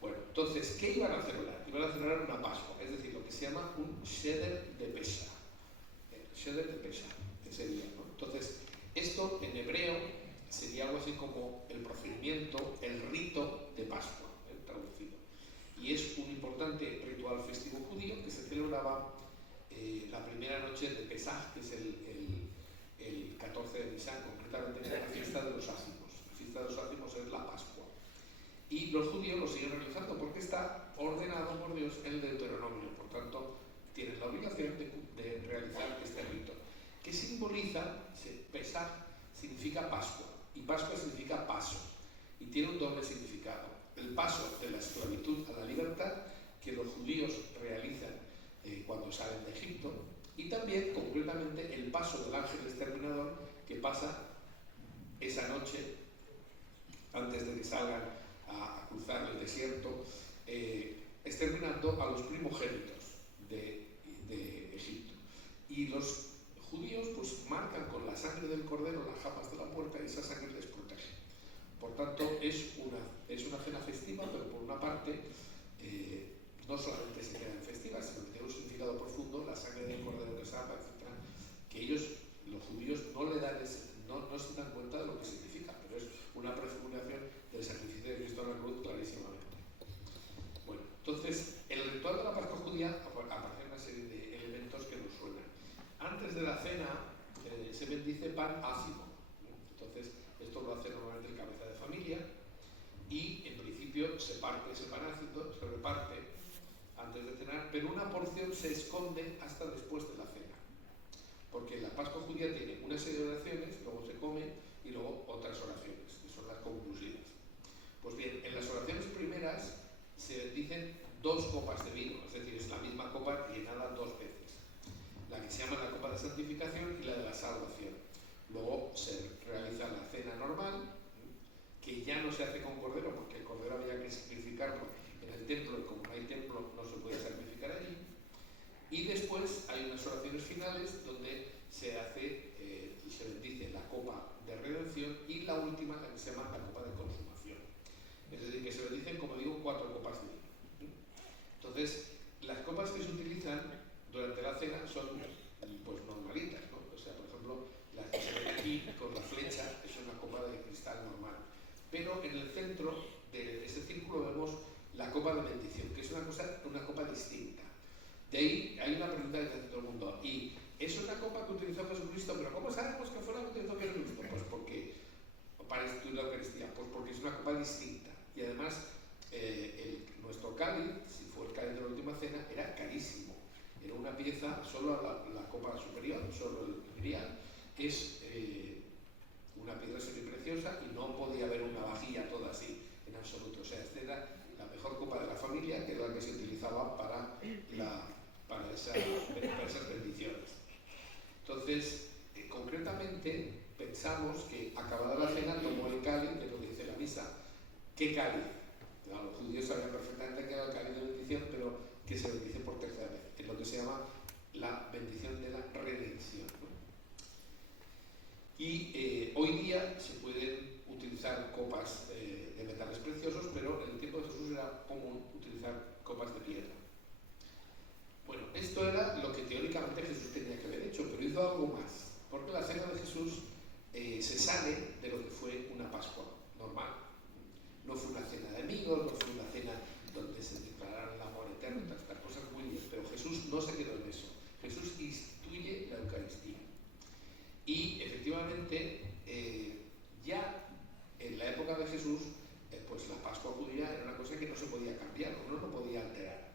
Bueno, entonces, ¿qué iban a celebrar? Iban a celebrar una Pascua, es decir, lo que se llama un Seder de Pesha. Seder de Pesha, que sería, ¿no? Entonces, esto en hebreo sería algo así como el procedimiento, el rito de Pascua, traducido. Y es un importante ritual festivo judío que se celebraba la primera noche de Pesaj, que es el 14 de Nisan, concretamente en la fiesta de los ácimos. La fiesta de los ácimos es la Pascua. Y los judíos lo siguen realizando porque está ordenado por Dios el Deuteronomio. Por tanto, tienen la obligación de realizar este rito. ¿Qué simboliza? Pesaj significa Pascua. Y Pascua significa paso. Y tiene un doble significado. El paso de la esclavitud a la libertad que los judíos realizan cuando salen de Egipto, y también, concretamente, el paso del ángel exterminador que pasa esa noche antes de que salgan a cruzar el desierto, exterminando a los primogénitos de Egipto. Y los judíos pues marcan con la sangre del cordero las jamas de la puerta y esa sangre les protege. Por tanto, es una cena festiva, pero por una parte no solamente se queda en festiva, sino que tiene un significado profundo, la sangre del cordero que salva, etc. Que ellos, los judíos, no se dan cuenta de lo que significa, pero es una prefiguración del sacrificio de Cristo en la cruz clarísimamente. Bueno, entonces, en el ritual de la Pascua judía aparecen una serie de elementos que nos suenan. Antes de la cena se bendice pan ácido. Entonces, esto lo hace normalmente el cabeza de familia y en principio se parte ese pan ácido, se reparte antes de cenar, pero una porción se esconde hasta después de la cena. Porque la Pascua judía tiene una serie de oraciones, luego se come y luego otras oraciones, que son las conclusivas. Pues bien, en las oraciones primeras se bendicen 2 copas de vino, es decir, es la misma copa llenada 2 veces. La que se llama la copa de santificación y la de la salvación. Luego se realiza la cena normal, que ya no se hace con cordero, porque el cordero había que sacrificarlo en el templo, y como no hay templo no se puede sacrificar allí. Y después hay unas oraciones finales donde se hace y se bendice la copa de redención y la última, la que se llama la copa de consumación. Es decir, que se bendicen, como digo, 4 copas de vino. Entonces, las copas que se utilizan durante la cena son pues normalitas, ¿no? O sea, por ejemplo, las que se ven aquí con la flecha es una copa de cristal normal. Pero en el centro de ese círculo vemos la copa de bendición, que es una copa distinta. De ahí hay una pregunta que hace todo el mundo. ¿Y es una copa que utilizó Jesucristo? ¿Pero cómo sabemos que fue la que utilizó Jesucristo? Pues porque, para instituir la Eucaristía, pues porque es una copa distinta. Y además, nuestro cáliz, si fue el cáliz de la última cena, era carísimo. Era una pieza, solo la copa superior, solo el grial, es una piedra semipreciosa y no podía haber una vajilla toda así, en absoluto. O sea, esta era la mejor copa de la familia, que era la que se utilizaba para esas bendiciones. Entonces, concretamente, pensamos que acabada la cena tomó el cáliz, que es lo que dice la misa. ¿Qué cáliz? Claro, los judíos sabían perfectamente que era el cáliz de bendición, pero que se bendice por tercera vez. Es lo que se llama la bendición de la redención, ¿no? Y hoy día se pueden utilizar copas de metales preciosos, pero en el tiempo de Jesús era común utilizar copas de piedra. Bueno, esto era lo que teóricamente Jesús tenía que haber hecho, pero hizo algo más, porque la cena de Jesús se sale de lo que fue una Pascua normal. No fue una cena de amigos, no fue una cena donde se declararon el amor eterno, estas cosas muy bien, pero Jesús no se quedó en eso. Jesús instituye la Eucaristía. Y efectivamente, ya en la época de Jesús, pues la Pascua judía era una cosa que no se podía cambiar, uno no podía alterar.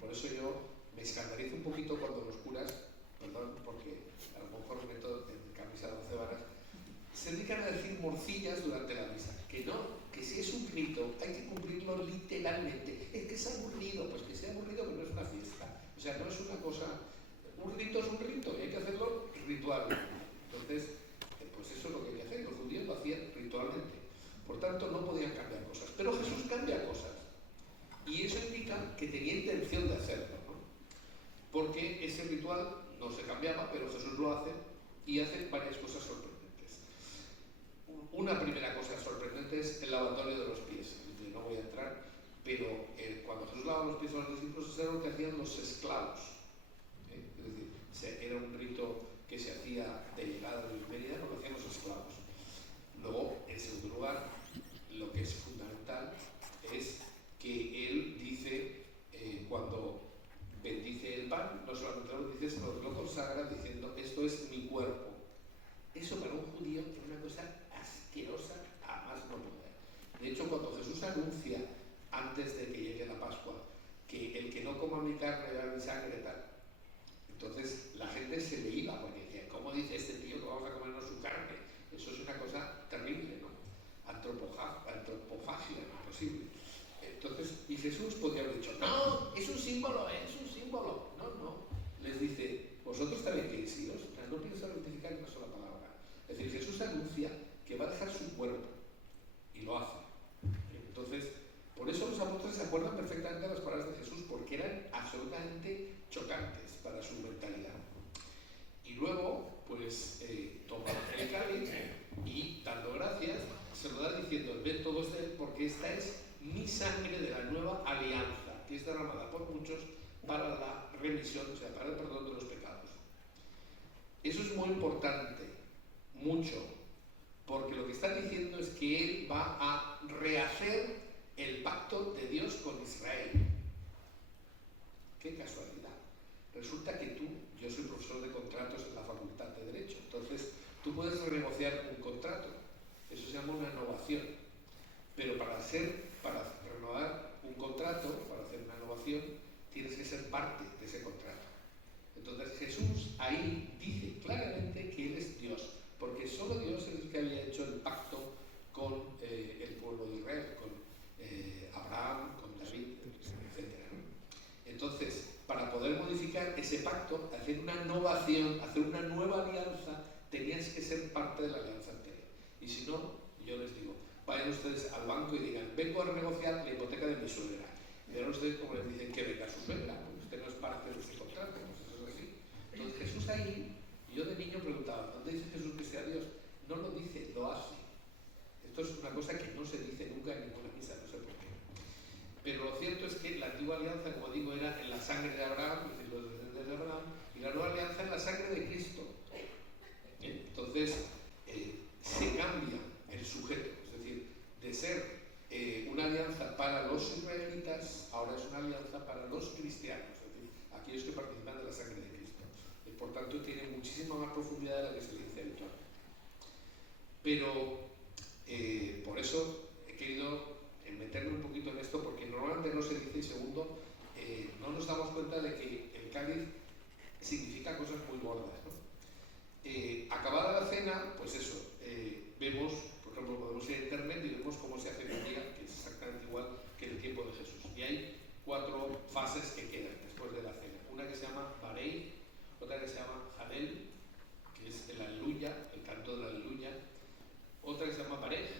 Por eso yo me escandalizo un poquito cuando los curas, perdón, porque a lo mejor meto en camisa de 11 varas, se dedican a decir morcillas durante la misa. Que no, que si es un rito hay que cumplirlo literalmente. Es que es aburrido, pues que sea aburrido, pero no es una fiesta. O sea, no es una cosa... Un rito es un rito y hay que hacerlo ritualmente. Entonces, pues eso es lo que hay que hacer. Los judíos lo hacían ritualmente. Por tanto, no podían cambiar cosas. Pero Jesús cambia cosas. Y eso indica que tenía intención de hacerlo, ¿no? Porque ese ritual no se cambiaba, pero Jesús lo hace y hace varias cosas sorprendentes. Una primera cosa sorprendente es el lavatorio de los pies. No voy a entrar, pero cuando Jesús lavaba los pies a los discípulos, eso era lo que hacían los esclavos. Es decir, era un rito que se hacía de llegada de bienvenida, lo que hacían los esclavos. Luego, en segundo lugar, lo que es fundamental es que él dice, cuando bendice el pan, no solamente lo dice, sino lo consagra diciendo, esto es mi cuerpo. Eso para un judío es una cosa asquerosa a más no poder. De hecho, cuando Jesús anuncia, antes de que llegue la Pascua, que el que no coma mi carne beba mi sangre, tal, entonces la gente se le iba, porque decía, ¿cómo dice este tío que vamos a comernos su carne? Eso es una cosa terrible, ¿no? Antropofagia, imposible. Entonces, y Jesús podría haber dicho, no, es un símbolo, es un símbolo. No. Les dice, vosotros también queréis iros, no pienso rectificar una sola palabra. Es decir, Jesús anuncia que va a dejar su cuerpo y lo hace. Entonces, por eso los apóstoles se acuerdan perfectamente de las palabras de Jesús, porque eran absolutamente chocantes para su mentalidad. es mi sangre de la nueva alianza, que es derramada por muchos para la remisión, o sea, para el perdón de los pecados. Eso es muy importante, mucho, porque lo que está diciendo es que Él va a rehacer el pacto de Dios con Israel. ¡Qué casualidad! Resulta que yo soy profesor de contratos en la Facultad de Derecho, entonces tú puedes renegociar un contrato, eso se llama una innovación, pero para renovar un contrato, para hacer una innovación, tienes que ser parte de ese contrato. Entonces Jesús ahí dice claramente que Él es Dios, porque solo Dios es el que había hecho el pacto con el pueblo de Israel, con Abraham, con David, etc. Entonces, para poder modificar ese pacto, hacer una innovación, hacer una nueva alianza, tenías que ser parte de la alianza anterior. Y si no, yo les digo, vayan ustedes al banco y digan, vengo a renegociar la hipoteca de mi suegra. Y ahora ustedes como les dicen que venga su suegra, porque usted no es parte de ese contrato, pues eso es así. Entonces Jesús ahí, yo de niño preguntaba, ¿dónde dice Jesús que sea Dios? No lo dice, lo hace. Esto es una cosa que no se dice nunca en ninguna misa, no sé por qué. Pero lo cierto es que la antigua alianza, como digo, era en la sangre de Abraham, es decir, los descendientes de Abraham, y la nueva alianza en la sangre de Cristo. Entonces, se cambia el sujeto, es decir, de ser una alianza para los israelitas, ahora es una alianza para los cristianos, es decir, aquellos que participan de la sangre de Cristo. Y por tanto, tiene muchísima más profundidad de la que se le dice habitualmente. Pero, por eso he querido meterme un poquito en esto, porque normalmente no se dice, y segundo, no nos damos cuenta de que el cáliz significa cosas muy gordas, ¿no? Acabada la cena, pues eso, vemos, por ejemplo, podemos ir a internet y vemos cómo se hace comida, que es exactamente igual que en el tiempo de Jesús. Y hay 4 fases que quedan después de la cena. Una que se llama Barei, otra que se llama Halel, que es el aleluya, el canto del aleluya. Otra que se llama Barej,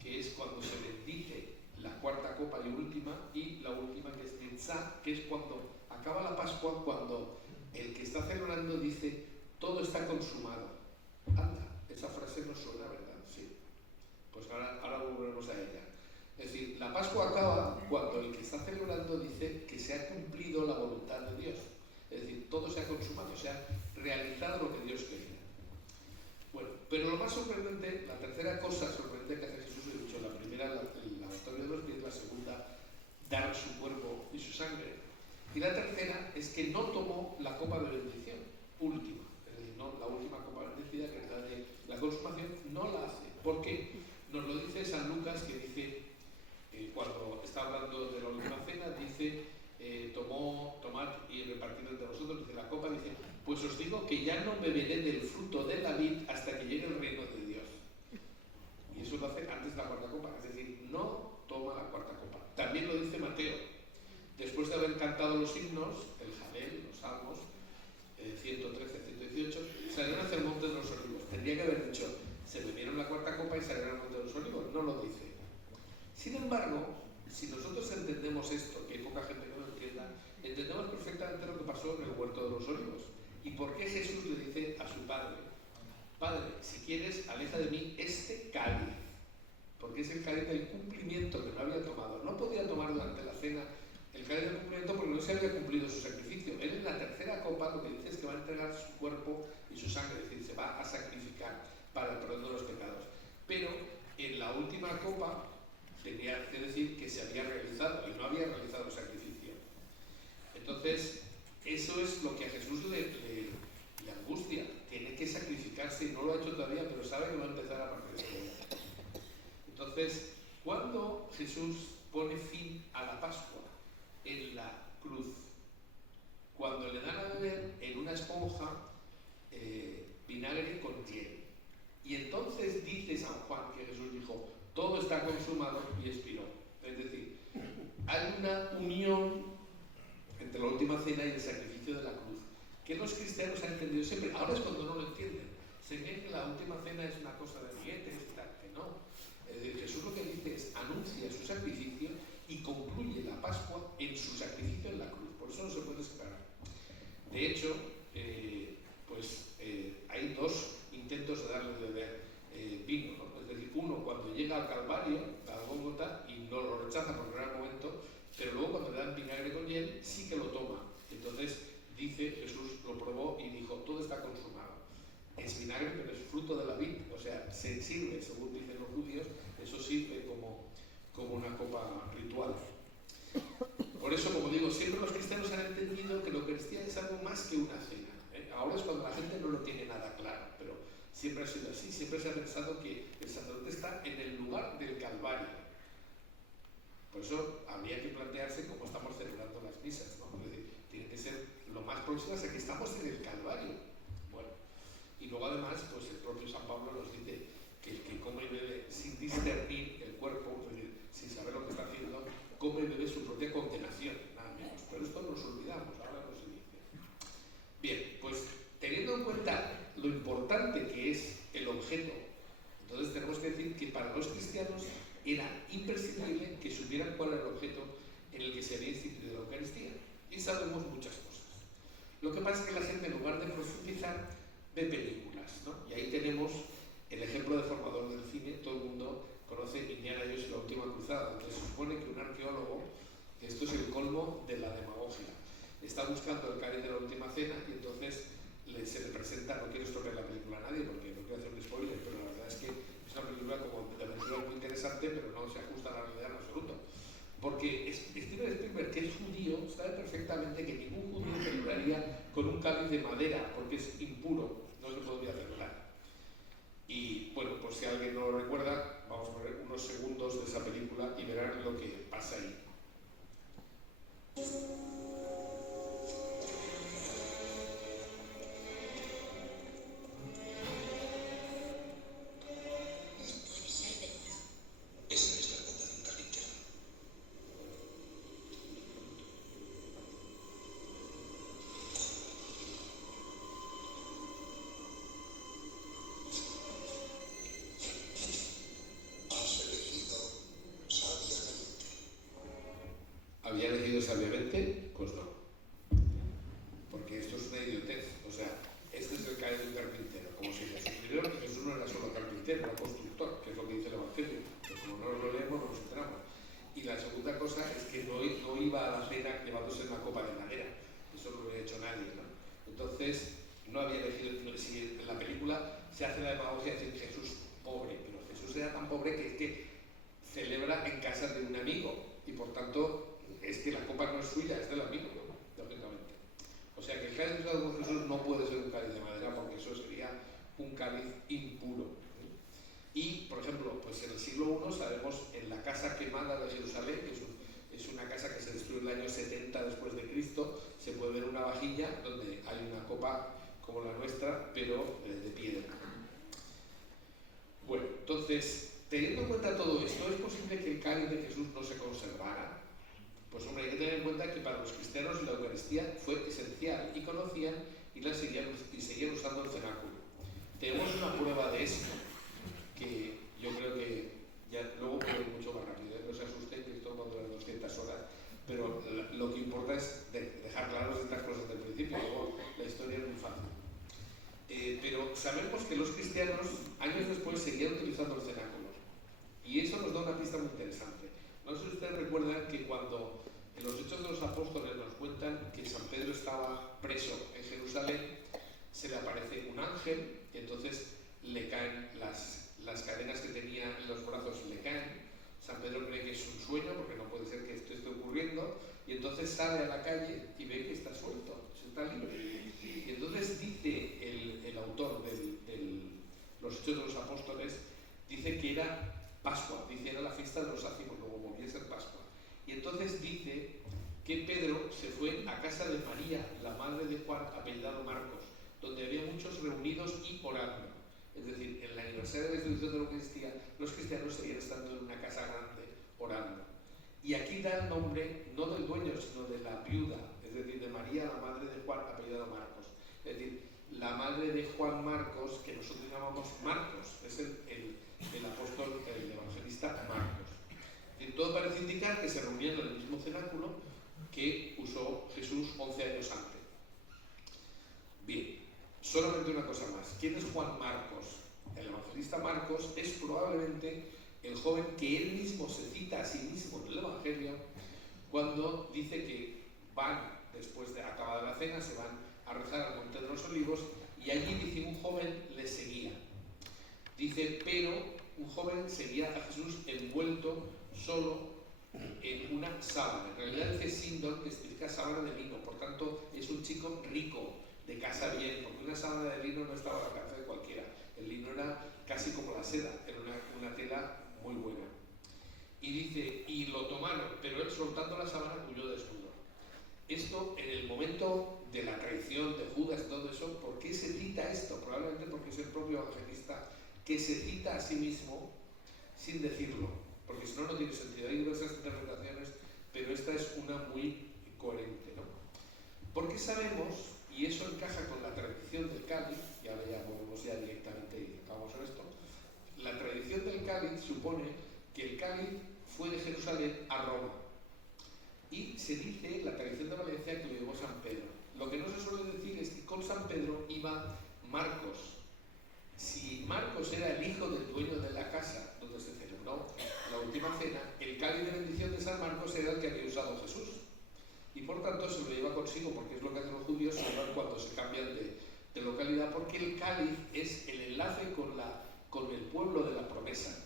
que es cuando se bendice la cuarta copa y última, y la última que es Netzah, que es cuando acaba la Pascua, cuando el que está celebrando dice, todo está consumado. Anda, esa frase nos suena, ¿verdad? Sí. Pues ahora volveremos a ella. Es decir, la Pascua acaba cuando el que está celebrando dice que se ha cumplido la voluntad de Dios. Es decir, todo se ha consumado, se ha realizado lo que Dios quería. Bueno, pero lo más sorprendente, la tercera cosa sorprendente que hace Jesús, he dicho, la primera, el lavatorio de los pies, la segunda, dar su cuerpo y su sangre. Y la tercera es que no tomó la copa de bendición, última. Es decir, no, la última copa bendecida, que es la de la consumación, no la hace. ¿Por qué? Nos lo dice San Lucas, que dice, cuando está hablando de la última cena, dice, tomad y repartid entre vosotros, dice la copa, dice, pues os digo que ya no beberé del fruto de la vid hasta que llegue el reino de Dios. Y eso lo hace antes de la cuarta copa, es decir, no toma la cuarta copa. También lo dice Mateo, después de haber cantado los himnos, el Jalel, los salmos, 113, 118, salieron hacia el monte de los olivos. Tendría que haber dicho, se bebieron la cuarta copa y salieron al monte de los olivos, no lo dice. Sin embargo, si nosotros entendemos esto, que hay poca gente que lo entienda, entendemos perfectamente lo que pasó en el huerto de los olivos. ¿Y por qué Jesús le dice a su padre, Padre, si quieres, aleja de mí este cáliz? Porque es el cáliz del cumplimiento que no había tomado. No podía tomar durante la cena el cáliz del cumplimiento porque no se había cumplido su sacrificio. Él en la tercera copa lo que dice es que va a entregar su cuerpo y su sangre, es decir, se va a sacrificar para el perdón de los pecados. Pero en la última copa tenía que decir que se había realizado y no había realizado el sacrificio. Entonces, eso es lo que a Jesús le angustia. Tiene que sacrificarse y no lo ha hecho todavía, pero sabe que va a empezar a partir de este día. Entonces, cuando Jesús pone fin a la Pascua en la cruz, cuando le dan a beber en una esponja vinagre con hiel. Y entonces dice San Juan que Jesús dijo, todo está consumado, y expiró. Es decir, hay una unión entre la última cena y el sacrificio de la cruz, que los cristianos han entendido siempre. Ahora es cuando no lo entienden. Se creen que la última cena es una cosa de billetes y tal, que no. Jesús lo que dice es, anuncia su sacrificio y concluye la Pascua en su sacrificio en la cruz. Por eso no se puede separar. De hecho, hay 2 intentos de darle de beber vino, ¿no? Es decir, uno cuando llega al Calvario, al Gólgota, y no vinagre, pero es fruto de la vid, o sea, se sirve, según dicen los judíos, eso sirve como una copa ritual. Por eso, como digo, siempre los cristianos han entendido que la Eucaristía es algo más que una cena. Ahora es cuando la gente no lo tiene nada claro, pero siempre ha sido así, siempre se ha pensado que el sacerdote está en el lugar del Calvario. Por eso habría que plantearse cómo estamos celebrando las misas, ¿no? Es decir, tiene que ser lo más próximas a que estamos en el Calvario. Bueno, y luego además, pues el propio San Pablo nos dice que el que come y bebe sin discernir el cuerpo, es decir, sin saber lo que está haciendo, come y bebe su propia condenación, nada menos. Pero esto nos olvidamos, ahora nos inicia. Bien, pues teniendo en cuenta lo importante que es el objeto, entonces tenemos que decir que para los cristianos era imprescindible que supieran cuál era el objeto en el que se había instituido la Eucaristía. Y sabemos muchas cosas. Lo que pasa es que la gente, en lugar de profundizar, ve películas, ¿no? Y ahí tenemos el ejemplo de formador del cine. Todo el mundo conoce Indiana Jones y la última cruzada, donde se supone que un arqueólogo, esto es el colmo de la demagogia, está buscando el cáliz de la última cena y entonces se le presenta, no quiero estropear la película a nadie porque no quiero hacer un spoiler, pero la verdad es que es una película como de aventura muy interesante, pero no se ajusta a la realidad en absoluto. Porque Steven Spielberg, que es judío, sabe perfectamente que ningún judío celebraría con un cáliz de madera, porque es impuro, no se podría celebrar. Y bueno, pues si alguien no lo recuerda, vamos a poner unos segundos de esa película y verán lo que pasa ahí. ¿Había elegido sabiamente? Pues no. Porque esto es una idiotez. O sea, este es el cáliz de un carpintero. Como si Jesús, primero que Jesús no era solo carpintero, era constructor, que es lo que dice el Evangelio. Que como no lo leemos, no nos enteramos. Y la segunda cosa es que no iba a la cena llevándose una copa de madera. Eso no lo hubiera hecho nadie, ¿no? Entonces, no había elegido. Si en la película se hace la demagogia de decir Jesús pobre, pero Jesús era tan pobre que es que celebra en casa de un amigo y por tanto es que la copa no es suya, es del amigo, ¿no? Lógicamente. O sea que el cáliz usado por Jesús no puede ser un cáliz de madera porque eso sería un cáliz impuro. Y, por ejemplo, pues en el siglo I sabemos en la casa quemada de Jerusalén, que es una casa que se destruyó en el año 70 después de Cristo, se puede ver una vajilla donde hay una copa como la nuestra, pero de piedra. Bueno, entonces, teniendo en cuenta todo esto, ¿es posible que el cáliz de Jesús no se conservara? Pues hombre, hay que tener en cuenta que para los cristianos la Eucaristía fue esencial y conocían y seguían usando el cenáculo. Tenemos una prueba de esto, que yo creo que ya luego puedo ir mucho más rápido, no se asusten que esto va a durar 200 horas, pero lo que importa es dejar claras estas cosas del principio, luego la historia es muy fácil. Pero sabemos que los cristianos años después seguían utilizando el cenáculo y eso nos da una pista muy interesante. No sé si ustedes recuerdan que cuando en los Hechos de los Apóstoles nos cuentan que San Pedro estaba preso en Jerusalén, se le aparece un ángel y entonces le caen las cadenas que tenía en los brazos, le caen. San Pedro cree que es un sueño porque no puede ser que esto esté ocurriendo y entonces sale a la calle y ve que está suelto, está libre. Y entonces dice el autor de los Hechos de los Apóstoles, dice que era Pascua, dice era la fiesta de los ácimos, luego volvió a ser Pascua. Y entonces dice que Pedro se fue a casa de María, la madre de Juan, apellidado Marcos, donde había muchos reunidos y orando. Es decir, en el aniversario de la institución de la Eucaristía, los cristianos seguían estando en una casa grande orando. Y aquí da el nombre no del dueño, sino de la viuda, es decir, de María, la madre de Juan, apellidado Marcos. Es decir, la madre de Juan Marcos, que nosotros llamamos Marcos, es el apóstol, el evangelista Marcos. Y todo parece indicar que se reunían en el mismo cenáculo que usó Jesús 11 años antes. Bien, solamente una cosa más. ¿Quién es Juan Marcos? El evangelista Marcos es probablemente el joven que él mismo se cita a sí mismo en el Evangelio cuando dice que van, después de acabada la cena, se van a rezar al Monte de los Olivos y allí dice un joven les Dice, pero un joven seguía a Jesús envuelto solo en una sábana. En realidad dice síndon, que significa sábana de lino, por tanto es un chico rico, de casa bien, porque una sábana de lino no estaba al alcance de cualquiera. El lino era casi como la seda, era una tela muy buena. Y dice, y lo tomaron, pero él soltando la sábana huyó desnudo. Esto en el momento de la traición de Judas y todo eso, ¿por qué se cita esto? Probablemente porque es el propio evangelista que se cita a sí mismo sin decirlo, porque si no, no tiene sentido. Hay diversas interpretaciones, pero esta es una muy coherente, ¿no? Porque sabemos, y eso encaja con la tradición del cáliz, y ahora ya volvemos ya directamente y acabamos con esto, la tradición del cáliz supone que el cáliz fue de Jerusalén a Roma. Y se dice, la tradición de Valencia, que lo llevó San Pedro. Lo que no se suele decir es que con San Pedro iba Marcos. Si Marcos era el hijo del dueño de la casa donde se celebró la última cena, el cáliz de bendición de San Marcos era el que había usado Jesús. Y por tanto se lo lleva consigo, porque es lo que hacen los judíos cuando se cambian de localidad, porque el cáliz es el enlace con el pueblo de la promesa.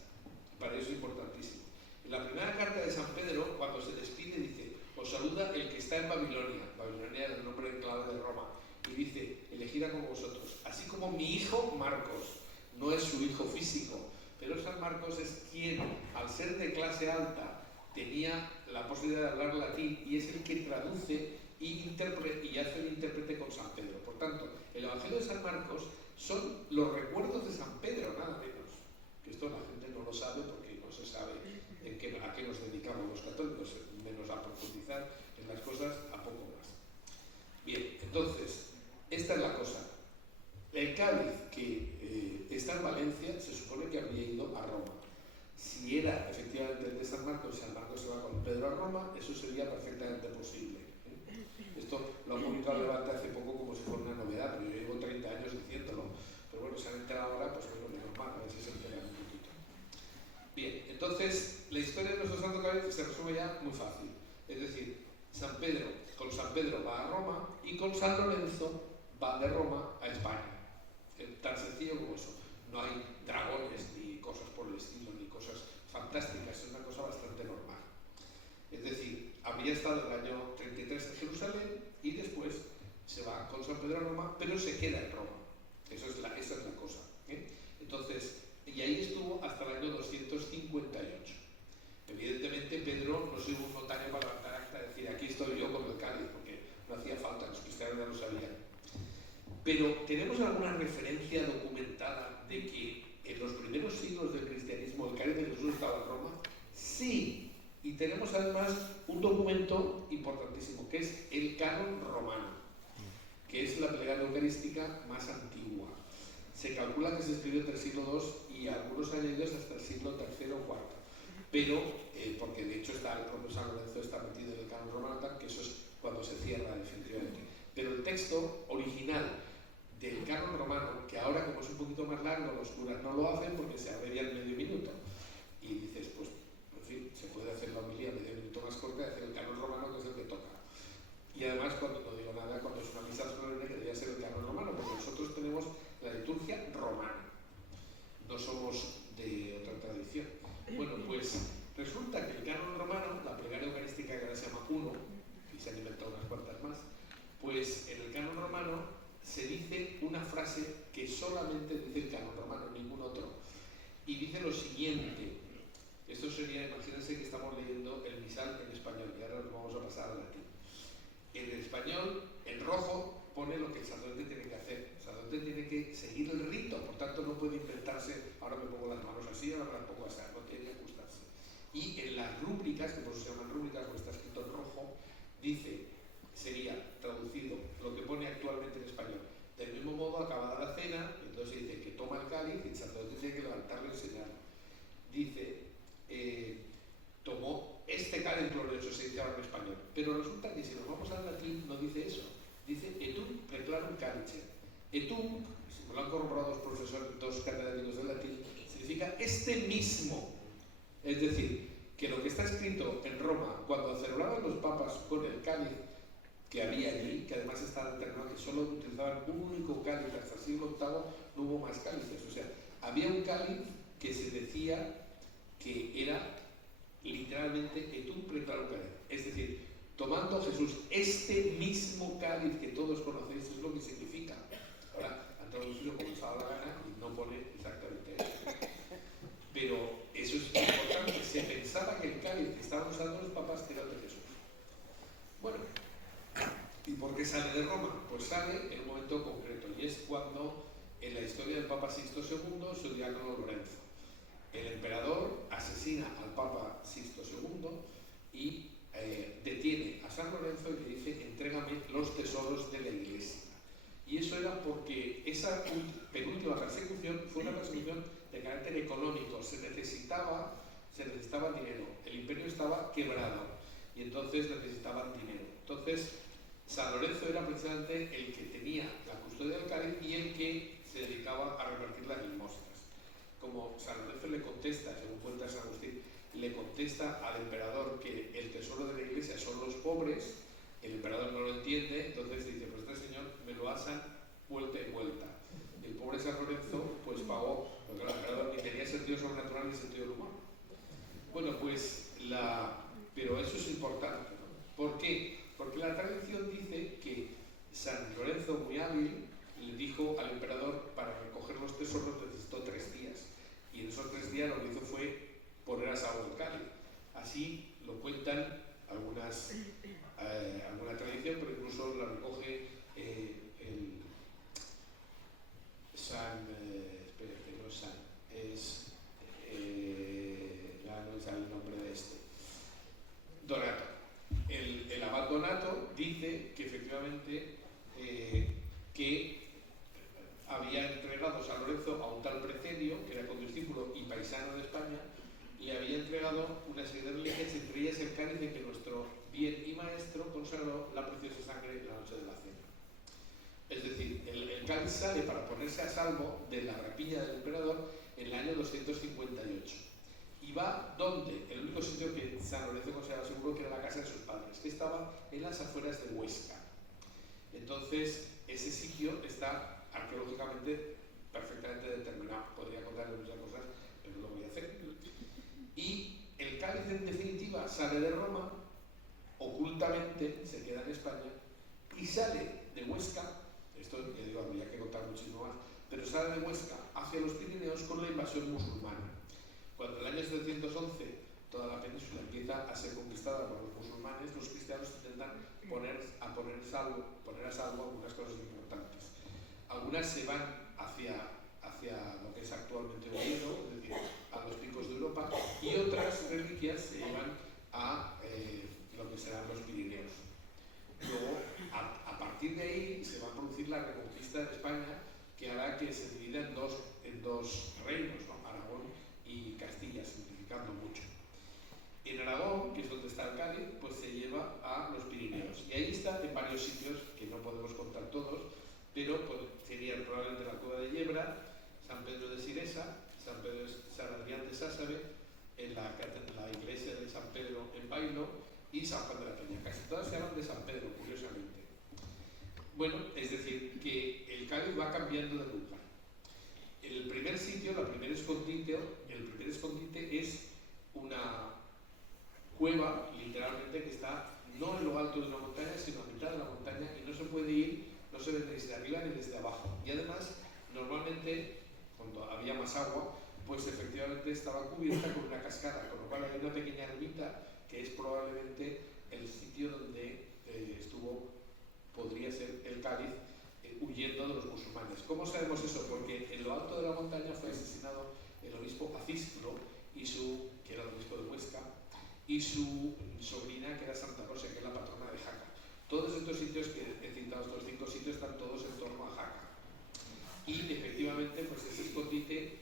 Para eso es importantísimo. En la primera carta de San Pedro, cuando se despide, dice: os saluda el que está en Babilonia. Babilonia era el nombre en clave de Roma. Y dice: elegida como vosotros. Así como mi hijo Marcos, no es su hijo físico, pero San Marcos es quien, al ser de clase alta, tenía la posibilidad de hablar latín y es el que traduce y hace el intérprete con San Pedro. Por tanto, el Evangelio de San Marcos son los recuerdos de San Pedro, nada menos. Que esto la gente no lo sabe porque no se sabe a qué nos dedicamos los católicos, menos a profundizar en las cosas, a poco más. Bien, entonces, esta es la cosa. El cáliz que está en Valencia se supone que habría ido a Roma. Si era efectivamente el de San Marcos y San Marcos se va con Pedro a Roma, eso sería perfectamente posible. Esto lo ha publicado Levante hace poco como si fuera una novedad, pero yo llevo 30 años diciéndolo. Pero bueno, se han enterado ahora, pues bueno, normal, a ver si se enteran un poquito. Bien, entonces la historia de nuestro santo cáliz se resume ya muy fácil. Es decir, con San Pedro va a Roma y con San Lorenzo va de Roma a España. Tan sencillo como eso. No hay dragones ni cosas por el estilo, ni cosas fantásticas, es una cosa bastante normal. Es decir, habría estado el año 33 en Jerusalén y después se va con San Pedro a Roma, pero se queda en Roma. Esa es la cosa. Entonces, y ahí estuvo hasta el año 258. Evidentemente, Pedro no soy un notario para levantar acta y decir: aquí estoy yo con el cáliz, porque no hacía falta, los cristianos ya lo sabían. Pero ¿tenemos alguna referencia documentada de que en los primeros siglos del cristianismo el cáliz de Jesús estaba en Roma? Sí, y tenemos además un documento importantísimo, que es el canon romano, que es la plegaria eucarística más antigua. Se calcula que se escribió entre el siglo II y algunos añadidos hasta el siglo III o IV. Pero, porque de hecho el propio San Lorenzo está metido en el canon romano, que eso es cuando se cierra definitivamente. Pero el texto original del canon romano, que ahora como es un poquito más largo, los curas no lo hacen porque se abrevian en medio minuto. Y dices, pues, en fin, se puede hacer la homilía medio minuto más corta y hacer el canon romano, que es el que toca. Y además, cuando no digo nada, cuando es una misa solemne, que debería ser el canon romano, porque nosotros tenemos la liturgia romana. No somos de otra tradición. Bueno, pues resulta que el canon romano, la plegaria eucarística, que ahora se llama Uno, y se han inventado unas cuantas más, pues en el canon romano se dice una frase que solamente dice el canon romano, ningún otro. Y dice lo siguiente. Esto sería, imagínense que estamos leyendo el misal en español, y ahora nos vamos a pasar al latín. En el español, en rojo, pone lo que el sacerdote tiene que hacer. El sacerdote tiene que seguir el rito, por tanto no puede inventarse: ahora me pongo las manos así, ahora me las pongo así, no tiene que ajustarse. Y en las rúbricas, que por eso se llaman rúbricas, porque está escrito en rojo, dice, sería traducido lo que pone actualmente en español: del mismo modo, acabada la cena, entonces dice que toma el cáliz y el sacerdote tiene que levantarlo y enseñarlo. Dice, tomó este cáliz glorioso, se dice ahora en español. Pero resulta que si nos vamos al latín no dice eso. Dice etum preclarum calice. Etum, si me lo han corroborado dos catedráticos de latín, significa este mismo. Es decir, que lo que está escrito en Roma, cuando celebraban los papas con el cáliz que había allí, que además estaba determinado que solo utilizaban un único cáliz hasta el siglo VIII, no hubo más cálices. O sea, había un cáliz que se decía que era literalmente et un preparo cáliz. Es decir, tomando Jesús este mismo cáliz que todos conocéis, es lo que significa. Ahora han traducido como les ha dado la gana y no pone exactamente eso. Pero eso es importante. Se pensaba que el cáliz que estaban usando los papas era el de Jesús. Bueno, ¿y por qué sale de Roma? Pues sale en un momento concreto, y es cuando en la historia del Papa Sixto II, su diácono Lorenzo, el emperador asesina al Papa Sixto II y detiene a San Lorenzo y le dice: entrégame los tesoros de la Iglesia. Y eso era porque esa penúltima persecución fue una persecución de carácter económico. Se necesitaba dinero. El imperio estaba quebrado y entonces necesitaban dinero. Entonces San Lorenzo era precisamente el que tenía la custodia del cáliz y el que se dedicaba a repartir las limosnas. Como San Lorenzo le contesta, según cuenta San Agustín, le contesta al emperador que el tesoro de la Iglesia son los pobres, el emperador no lo entiende, entonces dice: pues este señor me lo asan vuelta y vuelta. Y el pobre San Lorenzo pues pagó, porque el emperador ni tenía sentido sobrenatural ni sentido del humor. Bueno, pues pero eso es importante, ¿no? ¿Por qué? Porque la tradición dice que San Lorenzo, muy hábil, le dijo al emperador: para recoger los tesoros necesitó 3 días. Y en esos 3 días lo que hizo fue poner a salvo el cáliz. Así lo cuentan alguna tradición, pero incluso la recoge el San, espérate, no es San, es no es el nombre de este, Donato. El abad Donato dice que efectivamente que había entregado San Lorenzo a un tal Precenio, que era condiscípulo y paisano de España, y había entregado una serie de reliquias, entre ellas el cáliz en que nuestro bien y maestro consagró la preciosa sangre en la noche de la cena. Es decir, el cáliz sale para ponerse a salvo de la rapiña del emperador en el año 258. Y va donde, el único sitio que San Lorenzo consideraba seguro, que era la casa de sus padres, que estaba en las afueras de Huesca. Entonces, ese sitio está arqueológicamente perfectamente determinado. Podría contarle muchas cosas, pero no lo voy a hacer. Y el cáliz, en definitiva, sale de Roma, ocultamente se queda en España, y sale de Huesca, esto ya digo, habría que contar muchísimo más, pero sale de Huesca hacia los Pirineos con la invasión musulmana. Cuando en el año 711 toda la península empieza a ser conquistada por los musulmanes, los cristianos intentan poner a salvo algunas cosas importantes. Algunas se van hacia lo que es actualmente Oviedo, es decir, a los picos de Europa, y otras reliquias se llevan a lo que serán los Pirineos. Luego, a partir de ahí, se va a producir la reconquista de España, que hará que se divida en dos reinos, ¿no? Aragón y Castilla, simplificando mucho. En Aragón, que es donde está el cáliz, pues se lleva a los Pirineos. Y ahí está en varios sitios, que no podemos contar todos, pero pues, serían probablemente la Cueva de Yebra, San Pedro de Siresa, San Adrián de Sásabe, en la iglesia de San Pedro en Bailo y San Juan de la Peña. Casi todas se llaman de San Pedro, curiosamente. Bueno, es decir, que el cáliz va cambiando de lugar. El primer sitio, el primer escondite es una cueva, literalmente, que está no en lo alto de una montaña, sino a mitad de la montaña, y no se puede ir, no se ve ni desde arriba ni desde abajo. Y además, normalmente, cuando había más agua, pues efectivamente estaba cubierta con una cascada, con lo cual hay una pequeña ermita que es probablemente el sitio donde podría ser el cáliz, huyendo de los musulmanes. ¿Cómo sabemos eso? Porque en lo alto de la montaña fue asesinado el obispo Acisclo, que era el obispo de Huesca, y su sobrina, que era Santa Rosa, que es la patrona de Jaca. Todos estos sitios que he citado, estos 5 sitios, están todos en torno a Jaca. Y efectivamente, pues ese escondite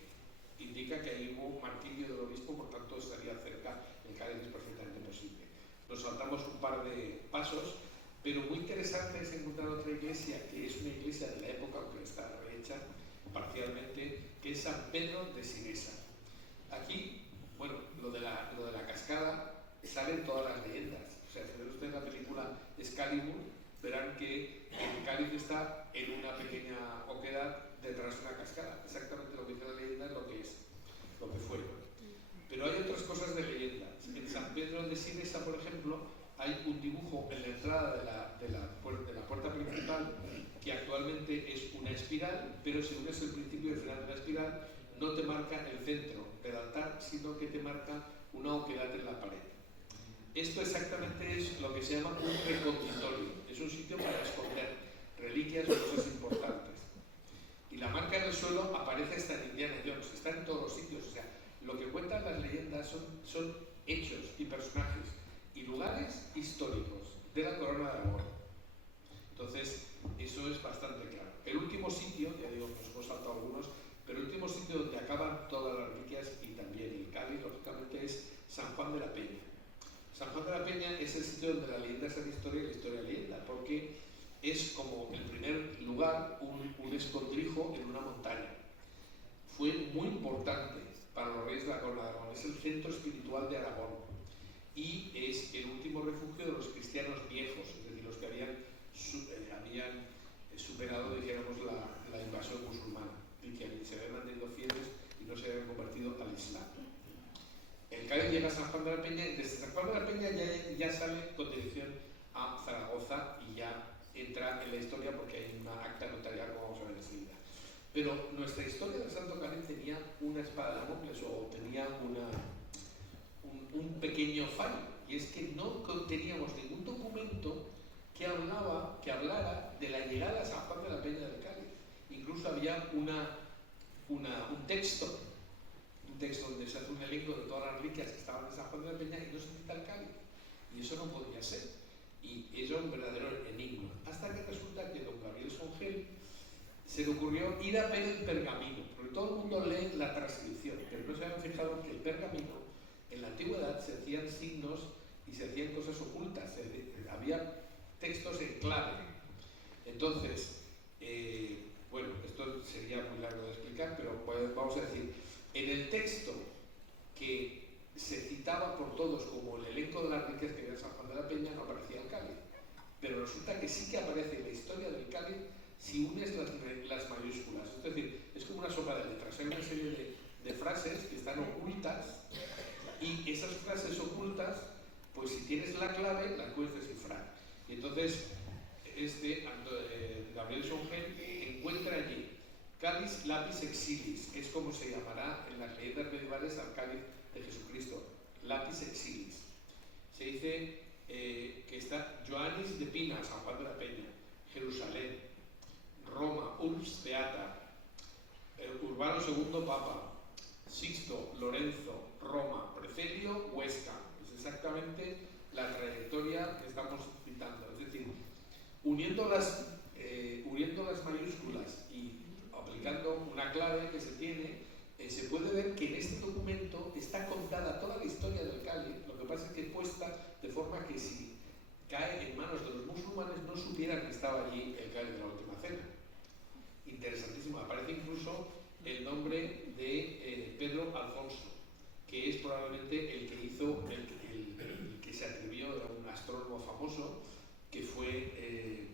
indica que ahí hubo un martirio del obispo, por tanto estaría cerca, el cáliz es perfectamente posible. Nos saltamos un par de pasos, pero muy interesante es encontrar otra iglesia, que es una iglesia de la época, aunque está rehecha parcialmente, que es San Pedro de Siresa. Aquí, bueno, lo de la cascada, salen todas las leyendas. O sea, si ven ustedes la película Excalibur, verán que el cáliz está en una pequeña oquedad detrás de una cascada. Exactamente lo que dice la leyenda es lo lo que fue. Pero hay otras cosas de leyenda. En San Pedro de Sinesa, por ejemplo, hay un dibujo en la entrada de la puerta principal que actualmente es una espiral, pero según es el principio y el final de la espiral, no te marca el centro del altar, sino que te marca una oquedad en la pared. Esto exactamente es lo que se llama un reconditorio. Es un sitio para esconder reliquias o cosas importantes. Y la marca en el suelo aparece hasta en Indiana Jones, está en todos los sitios. O sea, lo que cuentan las leyendas son hechos y personajes y lugares históricos de la corona de Aragón. Entonces, eso es bastante claro. El último sitio, ya digo, nos hemos saltado algunos, pero el último sitio donde acaban todas las reliquias y también el cáliz, lógicamente, es San Juan de la Peña. San Juan de la Peña es el sitio donde la leyenda es la historia y la historia leyenda, porque es como el primer lugar, un escondrijo en una montaña. Fue muy importante para los reyes de la corona de Aragón, es el centro espiritual de Aragón y es el último refugio de los cristianos viejos, es decir, los que habían superado, dijéramos, la invasión musulmana y que se habían mantenido fieles y no se habían convertido al Islam. El cáliz llega a San Juan de la Peña y desde San Juan de la Peña ya sale con dirección a Zaragoza y ya entra en la historia porque hay una acta notarial, como vamos a ver enseguida. Pero nuestra historia del Santo Cáliz tenía una espada de Damocles o tenía un pequeño fallo, y es que no teníamos ningún documento que hablara de la llegada a San Juan de la Peña del Cáliz. Incluso había un texto donde se hace un elenco de todas las reliquias que estaban en San Juan de la Peña y no se cita el cáliz. Y eso no podía ser. Y era un verdadero enigma. Hasta que resulta que don Gabriel Songel se le ocurrió ir a ver el pergamino, porque todo el mundo lee la transcripción, pero no se habían fijado que el pergamino, en la antigüedad se hacían signos y se hacían cosas ocultas, había textos en clave. Entonces, bueno, esto sería muy largo de explicar, pero vamos a decir, en el texto que se citaba por todos como el elenco de las reliquias que había en San Juan de la Peña no aparecía el cáliz, pero resulta que sí que aparece en la historia del cáliz si unes las mayúsculas, es decir, es como una sopa de letras, hay una serie de frases que están ocultas y esas frases ocultas, pues si tienes la clave, las puedes descifrar. Y entonces, Gabriel Songel encuentra allí cáliz lapis exilis, que es como se llamará en las leyendas medievales al cáliz de Jesucristo, lapis exilis. Se dice que está Joannis de Pina, San Juan de la Peña, Jerusalén, Roma, Urbs Beata, Urbano II Papa, Sixto, Lorenzo, Roma, Precelio, Huesca. Es exactamente la trayectoria que estamos citando. Es decir, uniendo las mayúsculas y aplicando una clave que se tiene, se puede ver que en este documento está contada toda la historia del cáliz. Lo que pasa es que puesta de forma que si cae en manos de los musulmanes no supieran que estaba allí el cáliz de la última cena. Interesantísimo. Aparece incluso el nombre de Pedro Alfonso, que es probablemente el que hizo, el que se atrevió, era un astrónomo famoso, que fue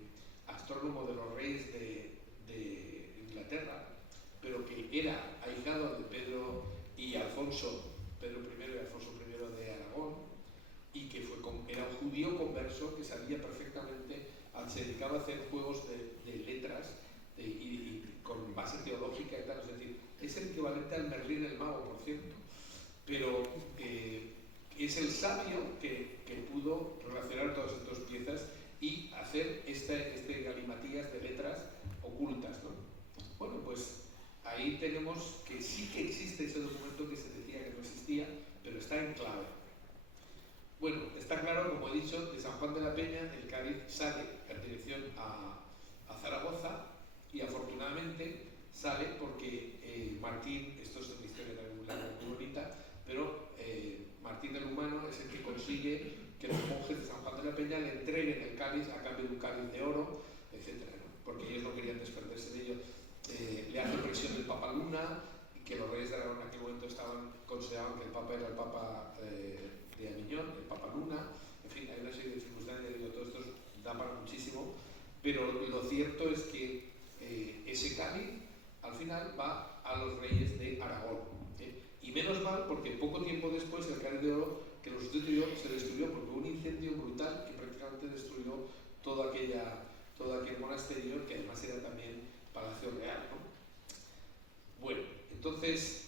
astrónomo de los reyes de Inglaterra, pero que era ahijado de Pedro y Alfonso, Pedro I y Alfonso I de Aragón, y que era un judío converso que sabía perfectamente, se dedicaba a hacer juegos de letras y con base teológica y tal, es decir, es el equivalente al Merlín el mago, por cierto, pero es el sabio que pudo relacionar todas estas piezas y hacer este galimatías de letras ocultas, ¿no? Bueno, pues ahí tenemos que sí que existe ese documento que se decía que no existía, pero está en clave. Bueno, está claro, como he dicho, de San Juan de la Peña el cáliz sale en dirección a Zaragoza y afortunadamente sale porque Martín, esto es una historia muy bonita, pero Martín el Humano es el que consigue que los monjes de San Juan de la Peña le entreguen el cáliz a cambio de un cáliz de oro, etc., ¿no? Porque ellos no querían desprenderse de ello. Le hace presión el Papa Luna, y que los reyes de Aragón en aquel momento consideraban que el Papa era el Papa de Aviñón, el Papa Luna, en fin, hay una serie de circunstancias, digo, todo esto da para muchísimo, pero lo cierto es que ese cáliz al final va a los reyes de Aragón, y Y menos mal, porque poco tiempo después el Cáliz de Oro que lo sustituyó se destruyó porque hubo un incendio brutal que prácticamente destruyó todo aquel monasterio, que además era también Palacio Real, ¿no? Bueno, entonces,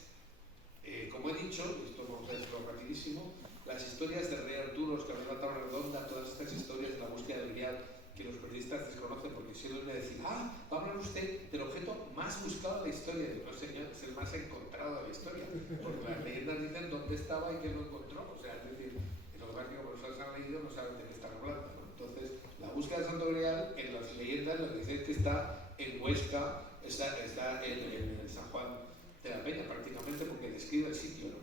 como he dicho, y esto vamos a decirlo rapidísimo, las historias del rey Arturo, los que han levantado la redonda, todas estas historias de la búsqueda del Grial que los periodistas desconocen porque si les voy a decir, va a hablar usted del objeto más buscado de la historia. Y no, señor, es el más encontrado de la historia, porque las leyendas dicen dónde estaba y quién lo encontró. O sea, es decir, los básicos profesores han leído no saben de qué están hablando, ¿no? Entonces, la búsqueda del Santo Grial, en las leyendas lo que dice es que está en Huesca, está en San Juan de la Peña prácticamente, porque describe el sitio, ¿no?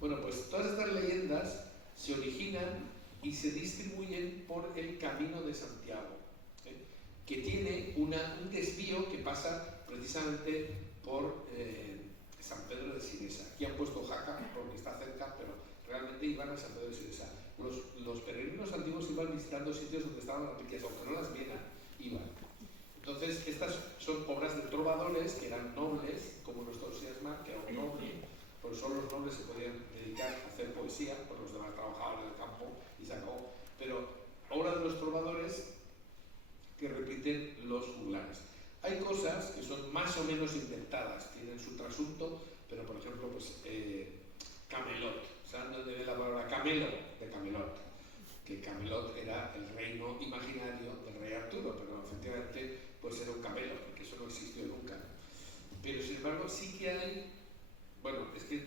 Bueno, pues todas estas leyendas se originan y se distribuyen por el Camino de Santiago, que tiene un desvío que pasa precisamente por San Pedro de Siresa. Aquí han puesto Jaca porque está cerca, pero realmente iban a San Pedro de Siresa. Los peregrinos antiguos iban visitando sitios donde estaban las riquezas, aunque no las vieran, iban. Entonces, estas son obras de trovadores que eran nobles, como nuestro Siasma, que era un noble. Por solo los nobles se podían dedicar a hacer poesía, por los demás trabajaban en el campo y se acabó. Pero obras de los trovadores que repiten los juglares. Hay cosas que son más o menos inventadas, tienen su trasunto, pero por ejemplo, pues Camelot. ¿Saben dónde viene la palabra Camelo? De Camelot. Que Camelot era el reino imaginario del rey Arturo, pero efectivamente pues era un camelo, porque eso no existió nunca. Pero sin embargo sí que hay, bueno, es que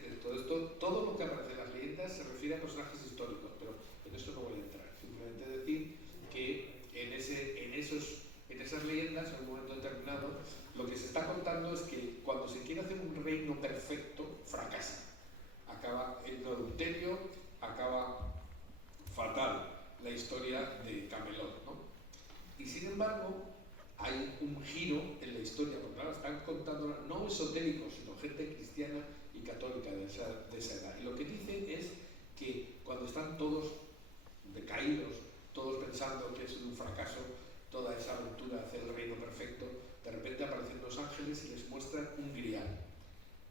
todo lo que aparece en las leyendas se refiere a personajes históricos, pero en eso no voy a entrar. Simplemente decir que en esas leyendas, en un momento determinado, lo que se está contando es que cuando se quiere hacer un reino perfecto, fracasa. Acaba en adulterio, acaba fatal la historia de Camelot, ¿no? Y sin embargo, hay un giro en la historia, porque claro, están contando no esotéricos, sino gente cristiana y católica de esa edad. Y lo que dicen es que cuando están todos decaídos, todos pensando que es un fracaso toda esa aventura de hacer el reino perfecto, de repente aparecen los ángeles y les muestran un grial.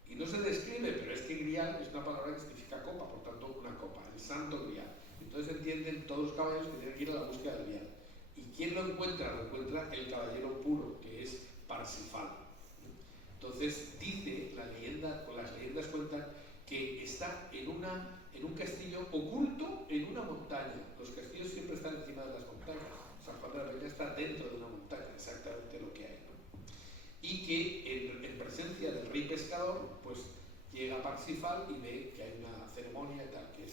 Y no se describe, pero es que grial es una palabra que significa copa, por tanto una copa, el santo grial. Entonces entienden todos los caballeros que tienen que ir a la búsqueda del grial. ¿Y quién lo encuentra? Lo encuentra el caballero puro, que es Parsifal. Entonces dice la leyenda, o las leyendas cuentan, que está en un castillo oculto en una montaña. Los castillos siempre están encima de las montañas. San Juan de la Peña está dentro de una montaña, exactamente lo que hay, ¿no? Y que en presencia del rey pescador, pues llega Parsifal y ve que hay una ceremonia y tal, que es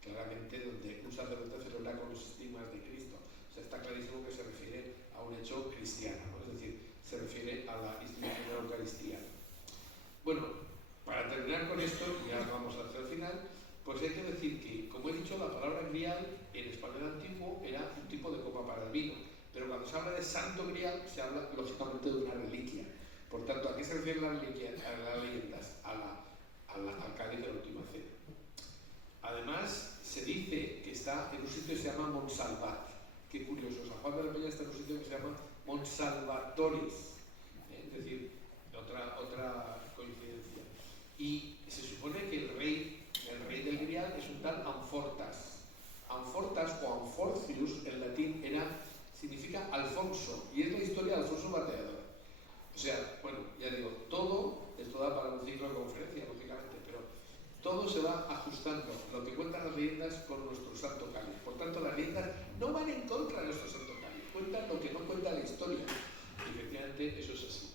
claramente donde un sacerdote celebra con los estigmas de Cristo. O sea, está clarísimo que se refiere a un hecho cristiano, ¿no? Es decir, se refiere a la institución de la Eucaristía. Bueno, para terminar con esto, ya vamos hacia el final, pues hay que decir que, como he dicho, la palabra grial en español antiguo era un tipo de copa para el vino, pero cuando se habla de santo grial se habla lógicamente de una reliquia. Por tanto, ¿a qué se refieren las leyendas? Al cáliz de la última cena. Además, se dice que está en un sitio que se llama Monsalvat. Qué curioso, San Juan de la Peña está en un sitio que se llama Monsalvatoris, es decir, otra coincidencia. Y se supone que el rey del Grial es un tal Amfortas. Amfortas o Amforcius en latín significa Alfonso, y es la historia de Alfonso Bateador. O sea, bueno, ya digo, esto da para un ciclo de conferencia, lógicamente, pero todo se va ajustando, lo que cuentan las leyendas con nuestro santo cáliz. Por tanto, las leyendas no van en contra de nuestro santo cáliz, cuentan lo que no cuenta la historia. Y efectivamente, eso es así.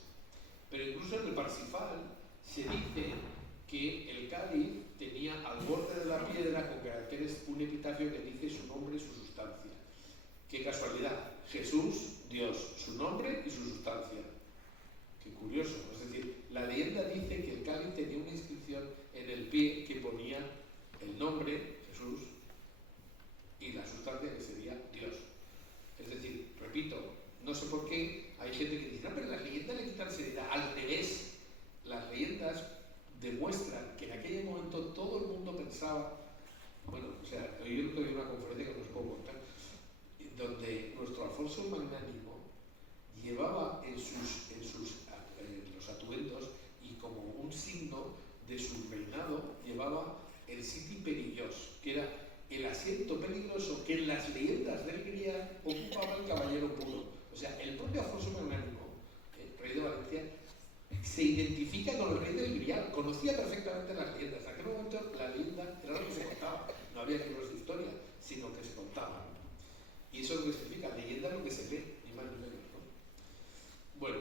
Pero incluso en el Parsifal se dice que el cáliz tenía al borde de la piedra con caracteres un epitafio que dice su nombre y su sustancia. ¡Qué casualidad! Jesús, Dios, su nombre y su sustancia. ¡Qué curioso! Es decir, la leyenda dice que el cáliz tenía una inscripción en el pie que ponía el nombre, Jesús, y la sustancia que sería Dios. Es decir, repito, no sé por qué hay gente que dice, no, pero las leyendas le quitan seriedad. Al revés, las leyendas demuestran que en aquel momento todo el mundo pensaba, bueno, o sea, yo tuve una conferencia que no os puedo contar, donde nuestro Alfonso Magnánimo llevaba en los atuendos y como un signo de su reinado llevaba el Siti Perillós, que era el asiento peligroso que en las leyendas del Grial ocupaba el caballero puro. O sea, el propio Alfonso Magnánimo, el rey de Valencia, se identifica con el rey del Grial, conocía perfectamente las leyendas. En aquel momento la leyenda era lo que se contaba, no había libros de historia, sino que se contaban. Y eso es lo que significa, leyenda es lo que se ve, ni más ni menos, ¿no? Bueno,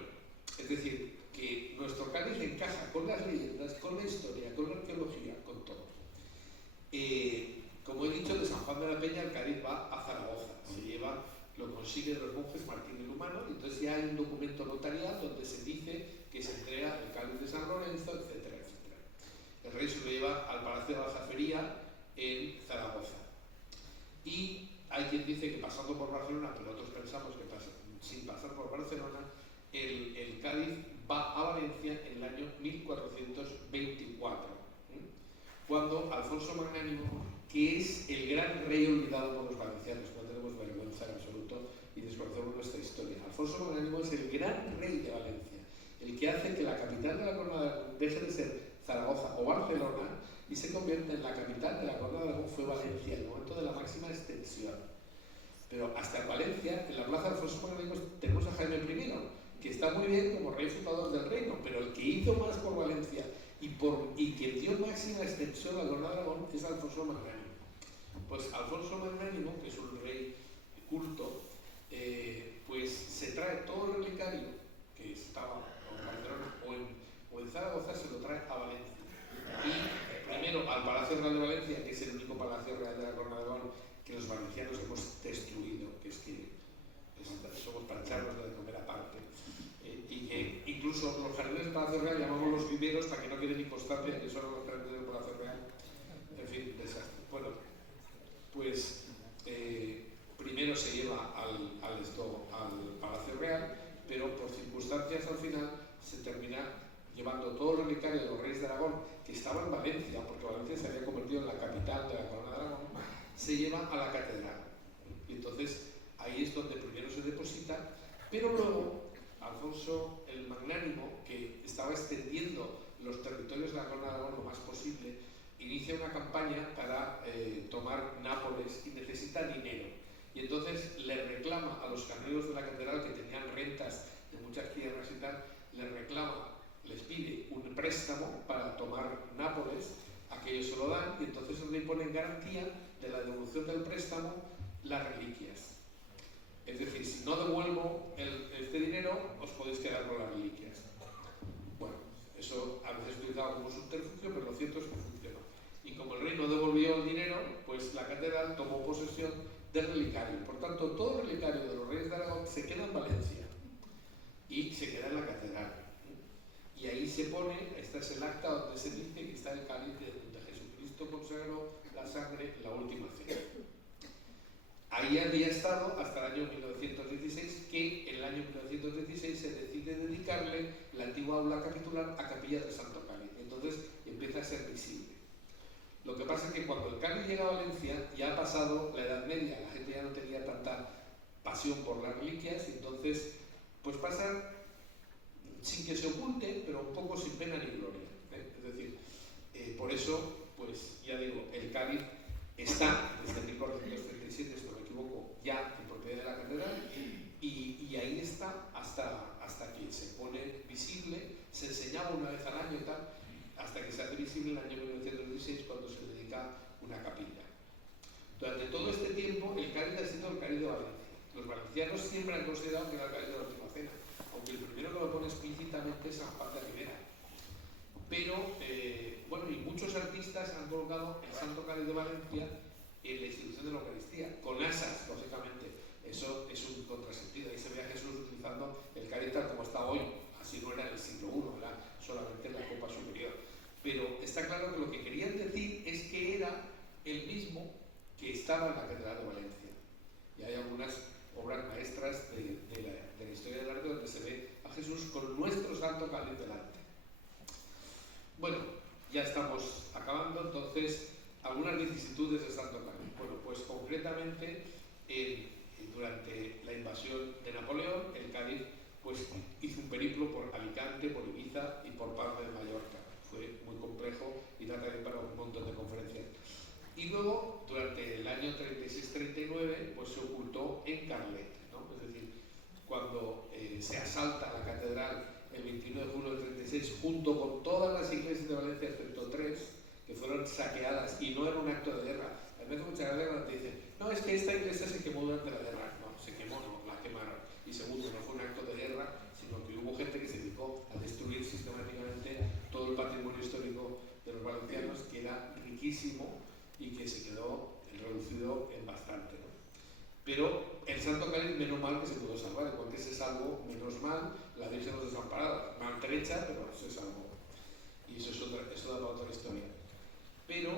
es decir, que nuestro Cádiz encaja con las leyendas, con la historia, con la arqueología, con todo. Como he dicho, de San Juan de la Peña el Cádiz va a Zaragoza, lo consiguen los monjes Martín el Humano, y entonces ya hay un documento notarial donde se dice que se entrega el Cádiz de San Lorenzo, etcétera, etcétera. El rey se lo lleva al Palacio de la Aljafería en Zaragoza. Y hay quien dice que pasando por Barcelona, pero otros pensamos que sin pasar por Barcelona, el Cádiz va a Valencia en el año 1424, cuando Alfonso Magnánimo, que es el gran rey olvidado por los valencianos, no tenemos vergüenza en absoluto y desconocemos nuestra historia. Alfonso Magnánimo es el gran rey de Valencia, el que hace que la capital de la Corona de Aragón deje de ser Zaragoza o Barcelona y se convierte en la capital de la Corona de Aragón, fue Valencia, en el momento de la máxima extensión. Pero hasta en Valencia, en la plaza de Alfonso Magnánimo, tenemos a Jaime I, que está muy bien como rey fundador del reino, pero el que hizo más por Valencia y que dio máxima extensión a la Corona de Aragón es Alfonso Magnánimo. Pues Alfonso Magnánimo, que es un rey culto, pues se trae todo el relicario que estaba en Barcelona o en Zaragoza, se lo trae a Valencia. Y primero al Palacio Real de Valencia, que es el único Palacio Real de la Corona de Aragón que los valencianos hemos destruido, que es que somos para echarnos de comer aparte. Y que incluso los jardines del Palacio Real llamamos los viveros para que no quede ni constancia que son los jardines del Palacio Real. En fin, desastre. Bueno, pues primero se lleva al Palacio Real, pero por circunstancias al final se termina llevando todo el relicario de los reyes de Aragón, que estaba en Valencia, porque Valencia se había convertido en la capital de la Corona de Aragón, se lleva a la catedral. Y entonces ahí es donde primero se deposita, pero luego Alfonso el Magnánimo, que estaba extendiendo los territorios de la Corona de Aragón lo más posible, inicia una campaña para tomar Nápoles y necesita dinero. Y entonces le reclama a los canónigos de la catedral, que tenían rentas de muchas tierras y tal, les pide un préstamo para tomar Nápoles, aquellos se lo dan, y entonces le ponen garantía de la devolución del préstamo las reliquias. Es decir, si no devuelvo este dinero, os podéis quedar con las reliquias. Bueno, eso a veces es utilizado como subterfugio, pero lo cierto es que funcionó. Y como el rey no devolvió el dinero, pues la catedral tomó posesión del relicario. Por tanto, todo el relicario de los reyes de Aragón se queda en Valencia y se queda en la catedral. Y ahí se pone, este es el acta donde se dice que está el cáliz donde Jesucristo consagró la sangre en la última cena. Ahí había estado hasta el año 1916, que en el año 1916 se decide dedicarle la antigua aula capitular a Capilla del Santo Cáliz. Entonces empieza a ser visible. Lo que pasa es que cuando el cáliz llega a Valencia ya ha pasado la Edad Media, la gente ya no tenía tanta pasión por las reliquias, y entonces pues pasa sin que se oculte, pero un poco sin pena ni gloria. Es decir, por eso, pues ya digo, el cáliz está desde 1437, si no me equivoco, ya en propiedad de la catedral, y ahí está hasta que se pone visible, se enseñaba una vez al año y tal, hasta que se hace visible en el año 1916, cuando se dedica una capilla. Durante todo este tiempo, el cáliz ha sido el cáliz de Valencia. Los valencianos siempre han considerado que era el cáliz de la última cena, aunque el primero que lo pone explícitamente es San Juan de Ribera. Pero, bueno, y muchos artistas han colocado el Santo Cáliz de Valencia en la institución de la Eucaristía, con asas, lógicamente. Eso es un contrasentido. Ahí se ve a Jesús utilizando el cáliz tal como está hoy. Así no era en el siglo I, era solamente en la copa superior. Pero está claro que lo que querían decir es que era el mismo que estaba en la Catedral de Valencia. Y hay algunas obras maestras de la historia del arte donde se ve a Jesús con nuestro Santo Cáliz delante. Bueno, ya estamos acabando, entonces, algunas vicisitudes del Santo Cáliz. Bueno, pues concretamente, durante la invasión de Napoleón, el cáliz pues, hizo un periplo por Alicante, por Ibiza y por parte de Mallorca. Fue muy complejo montón de conferencias. Y luego, durante el año 36-39, pues se ocultó en Carlet, ¿no? Es decir, cuando se asalta la catedral el 21 de julio del 36, junto con todas las iglesias de Valencia, excepto 3, que fueron saqueadas y no era un acto de guerra. A mí me hace mucha gracia cuando te dicen, no, es que esta iglesia se quemó durante la guerra. No, se quemó, no, la quemaron. Y segundo, no fue un acto de guerra, sino que hubo gente que se dedicó a destruir sistemáticamente todo el patrimonio histórico de los valencianos, que era riquísimo y que se quedó reducido en bastante, ¿no? Pero el Santo Cáliz, menos mal que se pudo salvar, igual que se salvó, menos mal, la Virgen de los Desamparados, maltrecha, pero se salvó. Y eso da para otra historia. Pero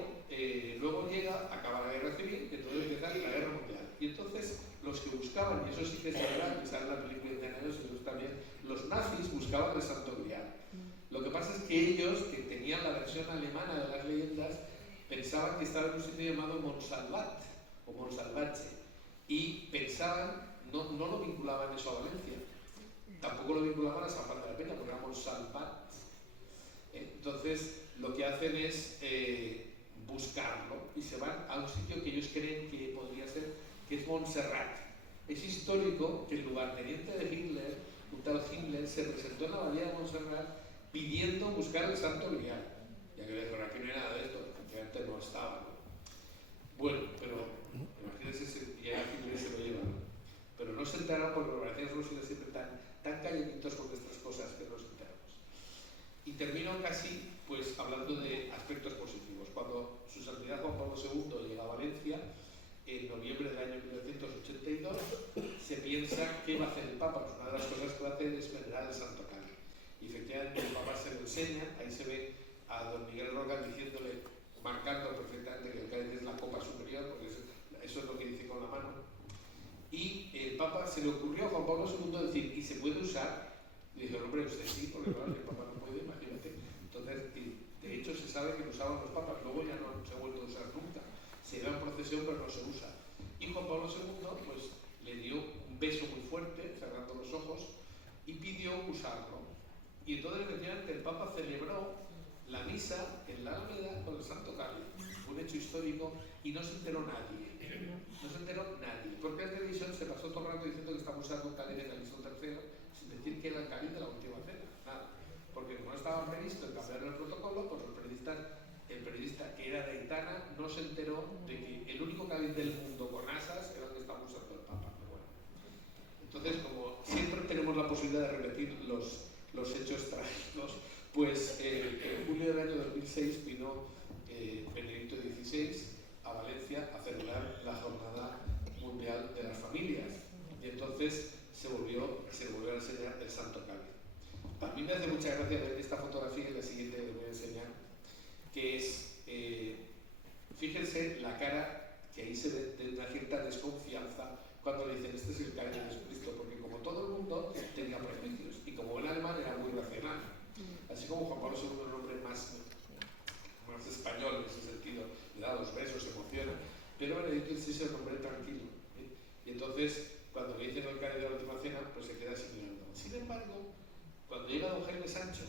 luego acaba la guerra civil, y entonces empieza la guerra mundial. Y entonces los que buscaban, y eso sí que es verdad, que sale en la película de Indiana Jones, y también, los nazis buscaban el Santo Grial. Lo que pasa es que ellos, que tenían la versión alemana de las leyendas, pensaban que estaba en un sitio llamado Montsalvat o Montsalvache, y pensaban, no lo vinculaban eso a Valencia, tampoco lo vinculaban a San Juan de la Peña, porque era Montsalvat. Entonces lo que hacen es buscarlo y se van a un sitio que ellos creen que podría ser, que es Montserrat. Es histórico que el lugarteniente de Hitler, un tal Himmler, se presentó en la abadía de Montserrat pidiendo buscar el Santo Grial. Ya que le dijeron, aquí no hay nada de esto, porque antes no estaba, ¿no? Bueno, pero imagínense si llega Hitler y se lo lleva, ¿no? Pero no se enteraron porque los valencianos hemos sido siempre tan calladitos con nuestras cosas que no nos enteramos. Y termino casi pues hablando de aspectos positivos. Cuando Su Santidad Juan Pablo II llega a Valencia, en noviembre del año 1982, se piensa qué va a hacer el Papa. Pues una de las cosas que va a hacer es venerar el Santo Cáliz. Y efectivamente el Papa se lo enseña, ahí se ve a don Miguel Roca diciéndole, marcando perfectamente que el cáliz es la copa superior, porque eso es lo que dice con la mano. Y el Papa se le ocurrió a Juan Pablo II decir, ¿y se puede usar? Y dijo, hombre, usted sí, porque claro, el Papa no puede, imagínate. Entonces, de hecho, se sabe que lo usaban los papas, luego ya no se ha vuelto a usar nunca. Se da en procesión, pero no se usa. Y Juan Pablo II, pues, le dio un beso muy fuerte, cerrando los ojos, y pidió usarlo. Y entonces, efectivamente, el Papa celebró la misa en la Alameda con el Santo Cáliz. Fue un hecho histórico y no se enteró nadie. No se enteró nadie. Porque la televisión se pasó todo el rato diciendo que estaba usando un cáliz de Calixto III, sin decir que era el cáliz de la última cena. Nada. Porque como no estaba previsto el cambiar el protocolo, pues el periodista que era de Aitana no se enteró de que el único cáliz del mundo con asas era el que estaba usando el Papa. Pero bueno. Entonces, como siempre tenemos la posibilidad de repetir los hechos trágicos, pues en julio del año 2006 vino Benedicto XVI a Valencia a celebrar la Jornada Mundial de las Familias. Y entonces se volvió a enseñar el Santo Cáliz. A mí me hace mucha gracia ver esta fotografía, y la siguiente que les voy a enseñar, que es, fíjense la cara que ahí se ve de una cierta desconfianza cuando le dicen, este es el cáliz de Jesucristo, porque como todo el mundo tenía prejuicios, y como en alemán era muy racional, así como Juan Pablo II es un hombre más español en ese sentido, le da los besos, se emociona, pero Benedicto XVI es un hombre tranquilo, ¿eh? Y entonces, cuando le dicen el cáliz de la última cena, pues se queda así mirando. Sin embargo, cuando llega don Jaime Sancho,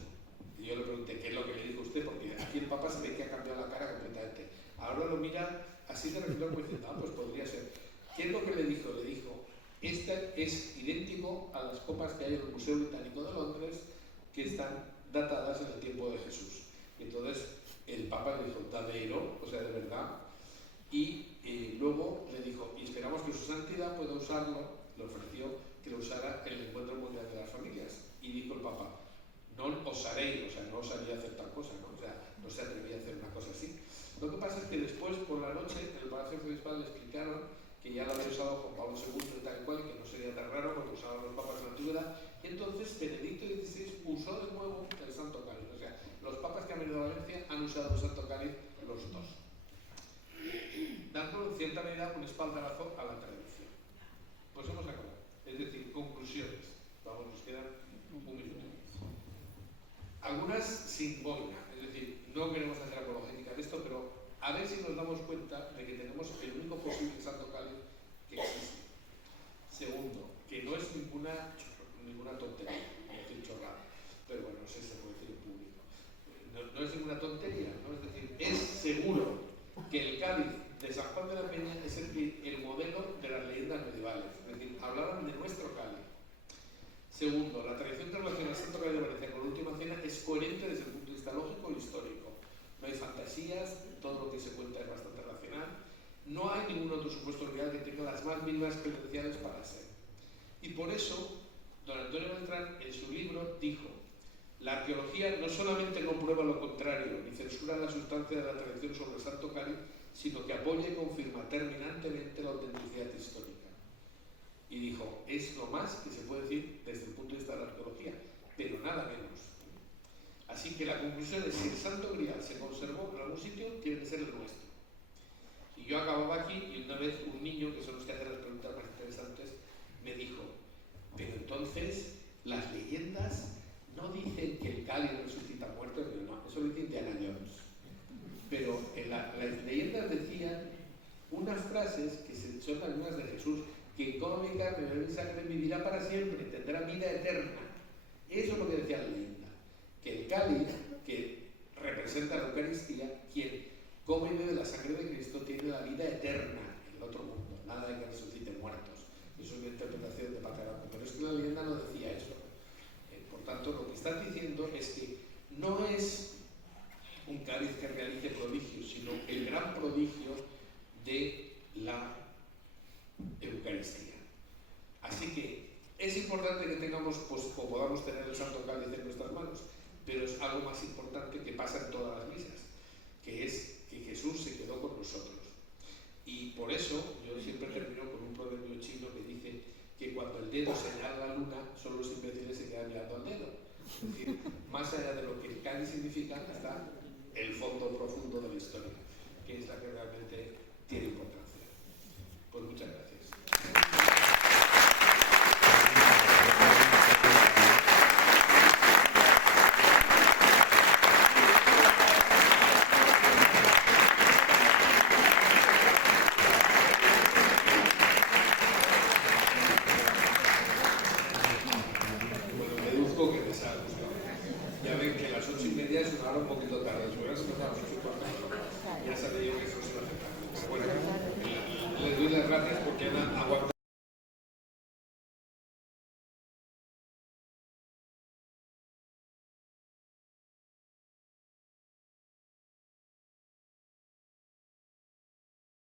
y yo le pregunté qué es lo que le dijo usted, porque aquí el Papa se ve que ha cambiado la cara completamente. Ahora lo mira así de reflejo y dice, pues podría ser. ¿Qué es lo que le dijo? Le dijo, este es idéntico a las copas que hay en el Museo Británico de Londres, que están datadas en el tiempo de Jesús. Y entonces el Papa le dijo, davvero, o sea, de verdad. Y luego le dijo, y esperamos que su santidad pueda usarlo, le ofreció que lo usara en el Encuentro Mundial de las Familias. Y dijo el Papa, no osaréis, o sea, no osaría hacer tal cosa, ¿no? O sea, no se atrevía a hacer una cosa así. Lo que pasa es que después, por la noche, en el Palacio Arzobispal le explicaron que ya lo había usado Juan Pablo II y tal y cual, que no sería tan raro porque usaban los papas en la antigüedad, y entonces Benedicto XVI usó de nuevo el Santo Cáliz. O sea, los papas que han venido a Valencia han usado el Santo Cáliz los dos, dando en cierta medida un espaldarazo a la tradición. Pues hemos acabado. Es decir, conclusiones. Vamos, nos quedan un minuto. Algunas sin boina, es decir, no queremos hacer apologética de esto, pero a ver si nos damos cuenta de que tenemos el único posible Santo Cáliz que existe. Segundo, que no es ninguna tontería, es decir, chorrada, pero bueno, no sé si se puede decir en público. No es ninguna tontería, ¿no? Es decir, es seguro, Segundo, la tradición que relaciona al Santo Grial de Venecia con la Última Cena es coherente desde el punto de vista lógico y histórico. No hay fantasías, todo lo que se cuenta es bastante racional. No hay ningún otro supuesto grial que tenga las más mínimas credenciales para ser. Y por eso, don Antonio Beltrán, en su libro, dijo: la arqueología no solamente comprueba lo contrario, ni censura la sustancia de la tradición sobre el Santo Cáliz, sino que apoya y confirma terminantemente la autenticidad histórica. Y dijo, es lo más que se puede decir desde el punto de vista de la arqueología, pero nada menos. Así que la conclusión es que si el Santo Grial se conservó en algún sitio, tiene que ser el nuestro. Y yo acababa aquí y una vez un niño, que son los que hacen las preguntas más interesantes, me dijo, pero entonces las leyendas no dicen que el cáliz resucita muertos, no, eso lo dice Indiana Jones. Pero en las leyendas decían unas frases que son algunas de Jesús, que come mi carne, bebe mi sangre, vivirá para siempre, tendrá vida eterna. Eso es lo que decía la leyenda. Que el cáliz, que representa la Eucaristía, quien come y bebe la sangre de Cristo, tiene la vida eterna en el otro mundo. Nada de que resuciten muertos. Eso es una interpretación de Paterano. Pero es que la leyenda no decía eso. Por tanto, lo que están diciendo es que no es un cáliz que realice prodigios, sino el gran prodigio de la Eucaristía. Así que es importante que tengamos, pues, o podamos tener el Santo Cáliz en nuestras manos, pero es algo más importante que pasa en todas las misas, que es que Jesús se quedó con nosotros. Y por eso yo siempre termino con un proverbio chino que dice que cuando el dedo señala la luna, solo los imbéciles se quedan mirando al dedo. Es decir, más allá de lo que el cáliz significa, está el fondo profundo de la historia, que es la que realmente tiene importancia. Pues muchas gracias. Bueno, deduzco que les ha gustado. Ya ven que las 8:30 es una hora un poquito tarde.